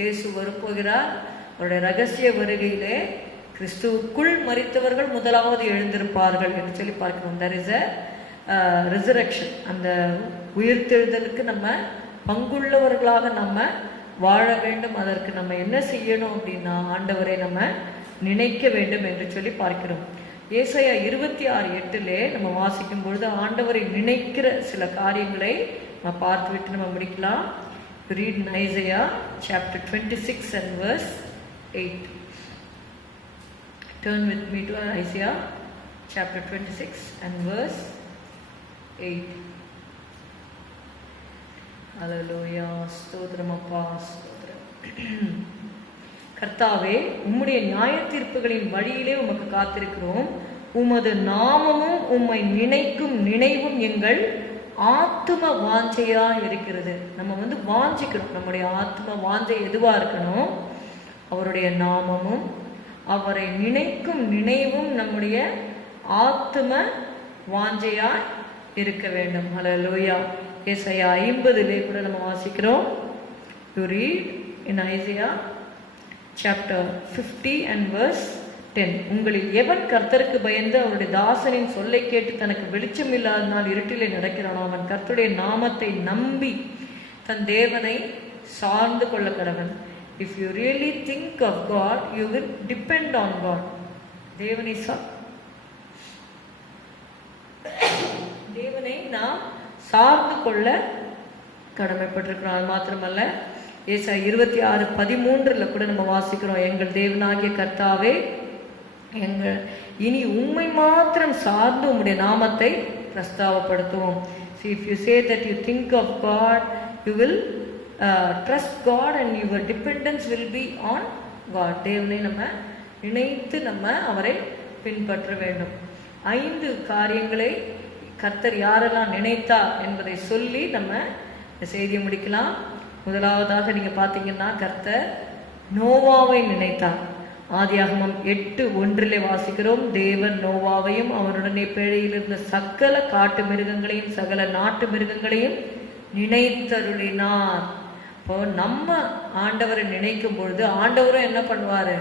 இயேசு வரப்போகிறார். அவருடைய ரகசிய வருகையிலே கிறிஸ்துவுக்குள் மரித்தவர்கள் முதலாவது எழுந்திருப்பார்கள் என்று சொல்லி பார்க்கணும். there is a resurrection. அந்த உயிர்த்தெழுதலுக்கு நம்ம பங்குள்ளவர்களாக நம்ம வாழ வேண்டும். அதற்கு நம்ம என்ன செய்யணும் அப்படின்னா ஆண்டவரை நம்ம நினைக்க வேண்டும் என்று சொல்லி பார்க்கிறோம். ஏசாயா 26:8 நம்ம வாசிக்கும் பொழுது ஆண்டவரை நினைக்கிற சில காரியங்களை நம்ம பார்த்துவிட்டு நம்ம முடிக்கலாம். read in Isaiah chapter 26 and verse 8. Turn with me to Isaiah chapter 26 and verse 8. Hallelujah. ஸ்தோத்திரம் அப்பா, ஸ்தோத்திரம். கர்த்தாவே, உம்முடைய நியாய தீர்ப்புகளின் வழியிலே உமக்கு காத்திருக்கிறோம். உமது நாமமும் உம்மை நினைக்கும் நினைவும் எங்கள் ஆத்தும வாஞ்சையா இருக்கிறது. நம்ம வாஞ்சிக்கணும். நம்முடைய ஆத்ம வாஞ்சை எதுவா இருக்கணும்? அவருடைய நாமமும் அவரை நினைக்கும் நினைவும் நம்முடைய ஆத்தும வாஞ்சையா இருக்க வேண்டும். ஹல்லேலூயா. ஏசாயா 50 கூட நம்ம வாசிக்கிறோம். To read in Isaiah chapter 50 and verse 10. உங்களில் எவன் கர்த்தருக்கு பயந்து அவருடைய தாசனின் சொல்லை கேட்டு தனக்கு வெளிச்சம் இல்லாதனால் இருட்டிலே நடக்கிறானோ அவன் கர்த்தருடைய நாமத்தை நம்பி தன் தேவனை சார்ந்து கொள்ள கடவன். If you really think of God, you will depend on God. தேவனை நாம் சார்ந்து கொள்ள கடமைப்பட்டிருக்கிறோம். அது மாத்திரமல்ல, ஏசாயா 26:13 கூட நம்ம வாசிக்கிறோம். எங்கள் தேவனாகிய கர்த்தாவே, இனி உம்மை மாத்திரம் சார்ந்து உம்முடைய நாமத்தை பிரஸ்தாவப்படுத்துவோம். See, if you say that you think of God, you will trust God and your dependence will be on God. தேவனை நம்ம நினைத்து நம்ம அவரை பின்பற்ற வேண்டும். 5 காரியங்களை கர்த்தர் யாரெல்லாம் நினைத்தா என்பதை சொல்லி நம்ம இந்த செய்தியை முடிக்கலாம். முதலாவதாக நீங்க பாத்தீங்கன்னா கர்த்தர் நோவாவை நினைத்தார். ஆதியாகமம் 8:1 வாசிக்கிறோம். தேவன் நோவாவையும் அவனுடனே பேழையில் இருந்த சகல காட்டு மிருகங்களையும் சகல நாட்டு மிருகங்களையும் நினைத்தருளினார். இப்போ நம்ம ஆண்டவரை நினைக்கும் பொழுது ஆண்டவரும் என்ன பண்ணுவாரு?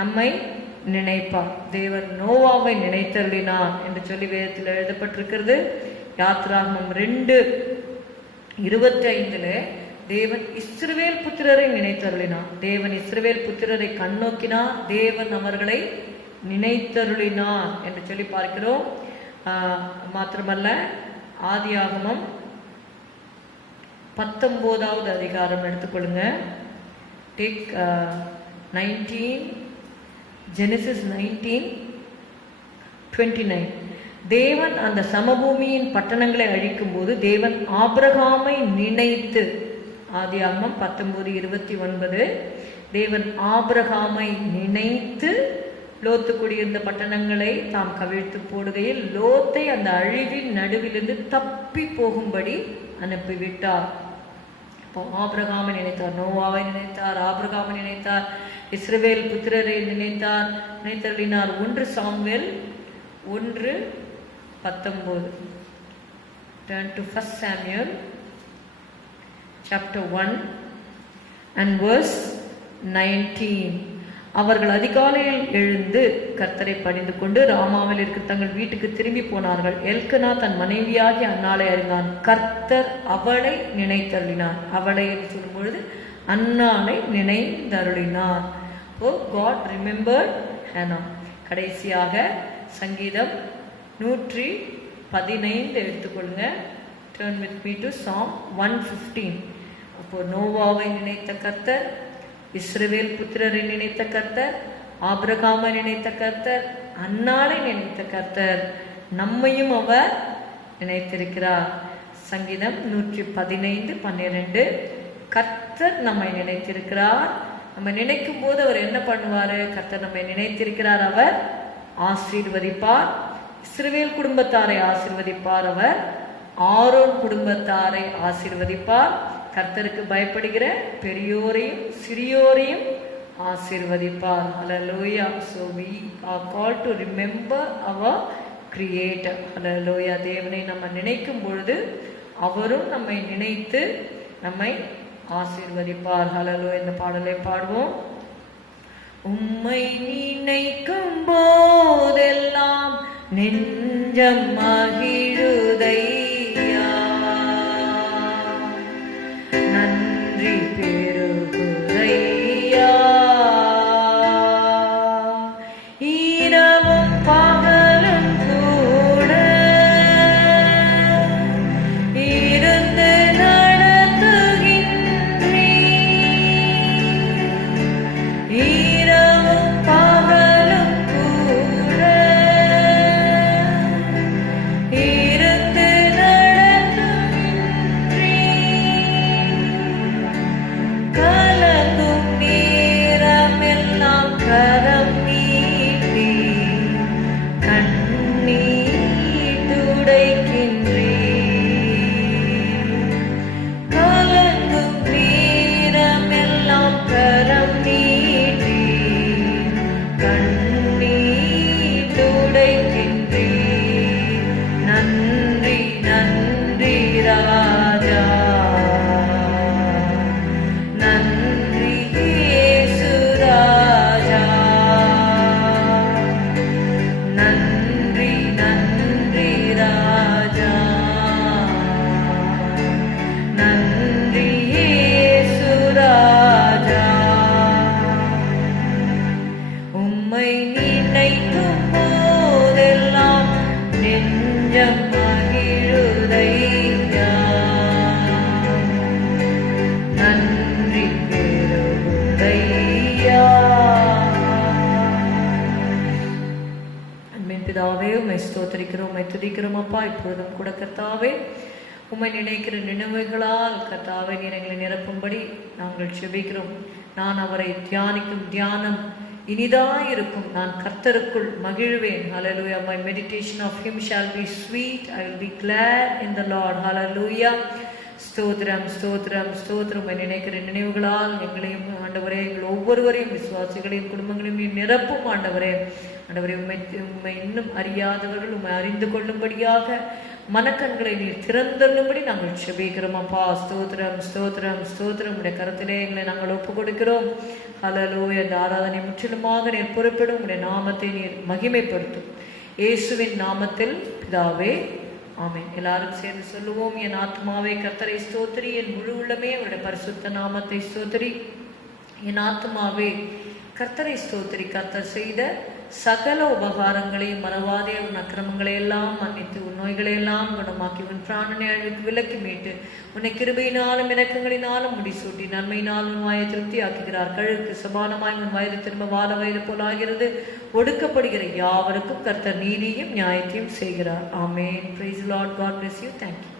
நம்மை நினைப்பார். தேவன் நோவாவை நினைத்தருளினார் என்று சொல்லி வேதத்தில் எழுதப்பட்டிருக்கிறது. யாத்ராகமம் 2:25 தேவன் இஸ்ரவேல் புத்திரரை நினைத்தருளினார். தேவன் இஸ்ரவேல் புத்திரரை கண்ணோக்கினார். தேவன் அவர்களை நினைத்தருளினார் என்று சொல்லி பார்க்கிறோம். மாத்திரமல்ல, ஆதியாகமம் 19வது அதிகாரம் எடுத்துக்கொள்ளுங்க. Take 19 Genesis 19:29. தேவன் அந்த சமபூமியின் பட்டணங்களை அழிக்கும் போது தேவன் ஆபிரகாமை நினைத்து, ஆதியாகமம் 19:29, தேவன் ஆபிரகாமை நினைத்து லோத்து குடியிருந்த பட்டணங்களை தாம் கவிழ்த்து போடுகையில் லோத்தை அந்த அழிவின் நடுவிலிருந்து தப்பி போகும்படி அனுப்பிவிட்டார். ஆபிரகாமை நினைத்தார், நோவாவை நினைத்தார், ஆபிரகாமை நினைத்தார், இஸ்ரவேல் புத்திரரை நினைத்தருளினார். 1 Samuel 1:19. Turn to 1 Samuel chapter 1 and verse 19. அவர்கள் அதிகாலையில் எழுந்து கர்த்தரை பணிந்து கொண்டு ராமாவில் இருக்க தங்கள் வீட்டுக்கு திரும்பி போனார்கள். எல்கனா தன் மனைவியாகி அன்னாளை அறிந்தான். கர்த்தர் அவளை நினைத்தருளினார். அவளை என்று சொல்லும் பொழுது அன்னாளை நினைத்தருளினார். God remembered Hannah. கடைசியாக சங்கீதம் 115 எடுத்துக்கொள்ளுங்க. Turn with me to Psalm 115. அப்போ நோவாவை நினைத்த கர்த்தர், இஸ்ரவேல் புத்திரரை நினைத்த கர்த்தர், ஆபிரகாமை நினைத்த கர்த்தர், அன்னாளை நினைத்த கர்த்தர், நம்மையும் அவர் நினைத்திருக்கிறார். சங்கீதம் 115:12. கர்த்தர் நம்மை நினைத்திருக்கிறார். நம்ம நினைக்கும் போது அவர் என்ன பண்ணுவாரு? கர்த்தர் நம்மை நினைத்திருக்கிறார், அவர் ஆசீர்வதிப்பார். இஸ்ரவேல் குடும்பத்தாரை ஆசீர்வதிப்பார், அவர் ஆரோன் குடும்பத்தாரை ஆசீர்வதிப்பார். கர்த்தருக்கு பயப்படுகிற பெரியோரையும் சிறியோரையும் ஆசீர்வதிப்பார். Hallelujah. So we are called to remember our Creator. Hallelujah. தேவனை நம்ம நினைக்கும் பொழுது அவரும் நம்மை நினைத்து நம்மை ஆசீர்வதிப்பார். Hallelujah. இந்த பாடலை பாடுவோம். உம்மை நினைக்கும் போதெல்லாம் நெஞ்சம் மகிழுதையா, நன்றி பெருகுதையா. இரவும் பகலும் கூட இருந்து நடத்துகின்றீர். இரவும் பகலும் கூட இருந்து நடத்துகின்றீர். கலங்கும் நேரமெல்லாம் கரம் நீட்டி கண்ணீர் துடைக்கின்றீர். கலங்கும் நேரமெல்லாம் கரம் நீட்டி கண்ணீர் துடைக்கின்றீர். நன்றி நன்றி ராஜா, நன்றி இயேசு ராஜா. நன்றி நன்றி ராஜா, நன்றி இயேசு ராஜா. உம்மை நினைக்கும் போதெல்லாம் நெஞ்சம் மகிழுதையா, நன்றி பெருகுதையா. அன்பின் பிதாவே, உம்மை ஸ்தோத்திரிக்கிறோம், உம்மை துதிக்கிறோம் அப்பா. இப்பொழுதும் கூட கர்த்தாவே, உம்மை நினைக்கிற நினைவுகளால் கர்த்தாவே நீர் எங்களை நிரப்பும்படி நாங்கள் செபிக்கிறோம். நான் அவரை தியானிக்கும் தியானம் இனிதாயிருக்கும். நான் கர்த்தருக்குள் மகிழ்வேன். Hallelujah. My meditation of him shall be sweet. I will be glad in the Lord. Hallelujah. ஸ்தோத்திரம் ஸ்தோத்திரம் ஸ்தோத்திரம். நினைக்கிற நினைவுகளால் எங்களையும் ஆண்டவரே, எங்கள் ஒவ்வொருவரையும் விசுவாசிகளையும் குடும்பங்களையும் நிரப்பும் ஆண்டவரே. ஆண்டவரே, உம்மை இன்னும் அறியாதவர்கள் உம்மை அறிந்து கொள்ளும்படியாக மனக்கண்களை நீர் திறந்தள்ளும்படி நாங்கள் செபிக்கிறோம் அப்பா. ஸ்தோத்திரம் ஸ்தோத்திரம் ஸ்தோத்திரம். உடைய கருத்திலே எங்களை நாங்கள் ஒப்பு கொடுக்கிறோம். ஹல்லேலூயா. இந்த ஆராதனை முற்றிலுமாக நீர் பொறுப்பிடும். உடைய நாமத்தை நீர் மகிமைப்படுத்தும். இயேசுவின் நாமத்தில் பிதாவே, ஆமென். எல்லாரும் சேர்ந்து சொல்லுவோம். என் ஆத்மாவே கர்த்தரை ஸ்தோத்திரி, என் முழு உள்ளமே அவருடைய பரிசுத்த நாமத்தை ஸ்தோத்திரி. என் ஆத்மாவே கர்த்தரை ஸ்தோத்திரி. கர்த்தர் செய்த சகல உபகாரங்களையும் மறவாதே. உன் அக்கிரமங்களை எல்லாம் மன்னித்து உன் நோய்களை எல்லாம் குணமாக்கி உன் பிராணனை அழிவுக்கு விலக்கி மீட்டு உன்னை கிருபையினாலும் இணக்கங்களினாலும் முடிசூட்டி நன்மையினால் உன் வாயை திருப்தி ஆக்குகிறார். கழுக்கு சமானமாய் உன் வயது திரும்ப வாழ வயது போலாகிறது. ஒடுக்கப்படுகிற யாவருக்கும் கர்த்தர் நீதியும் நியாயத்தையும் செய்கிறார். ஆமென். Praise the Lord. God bless you. Thank you.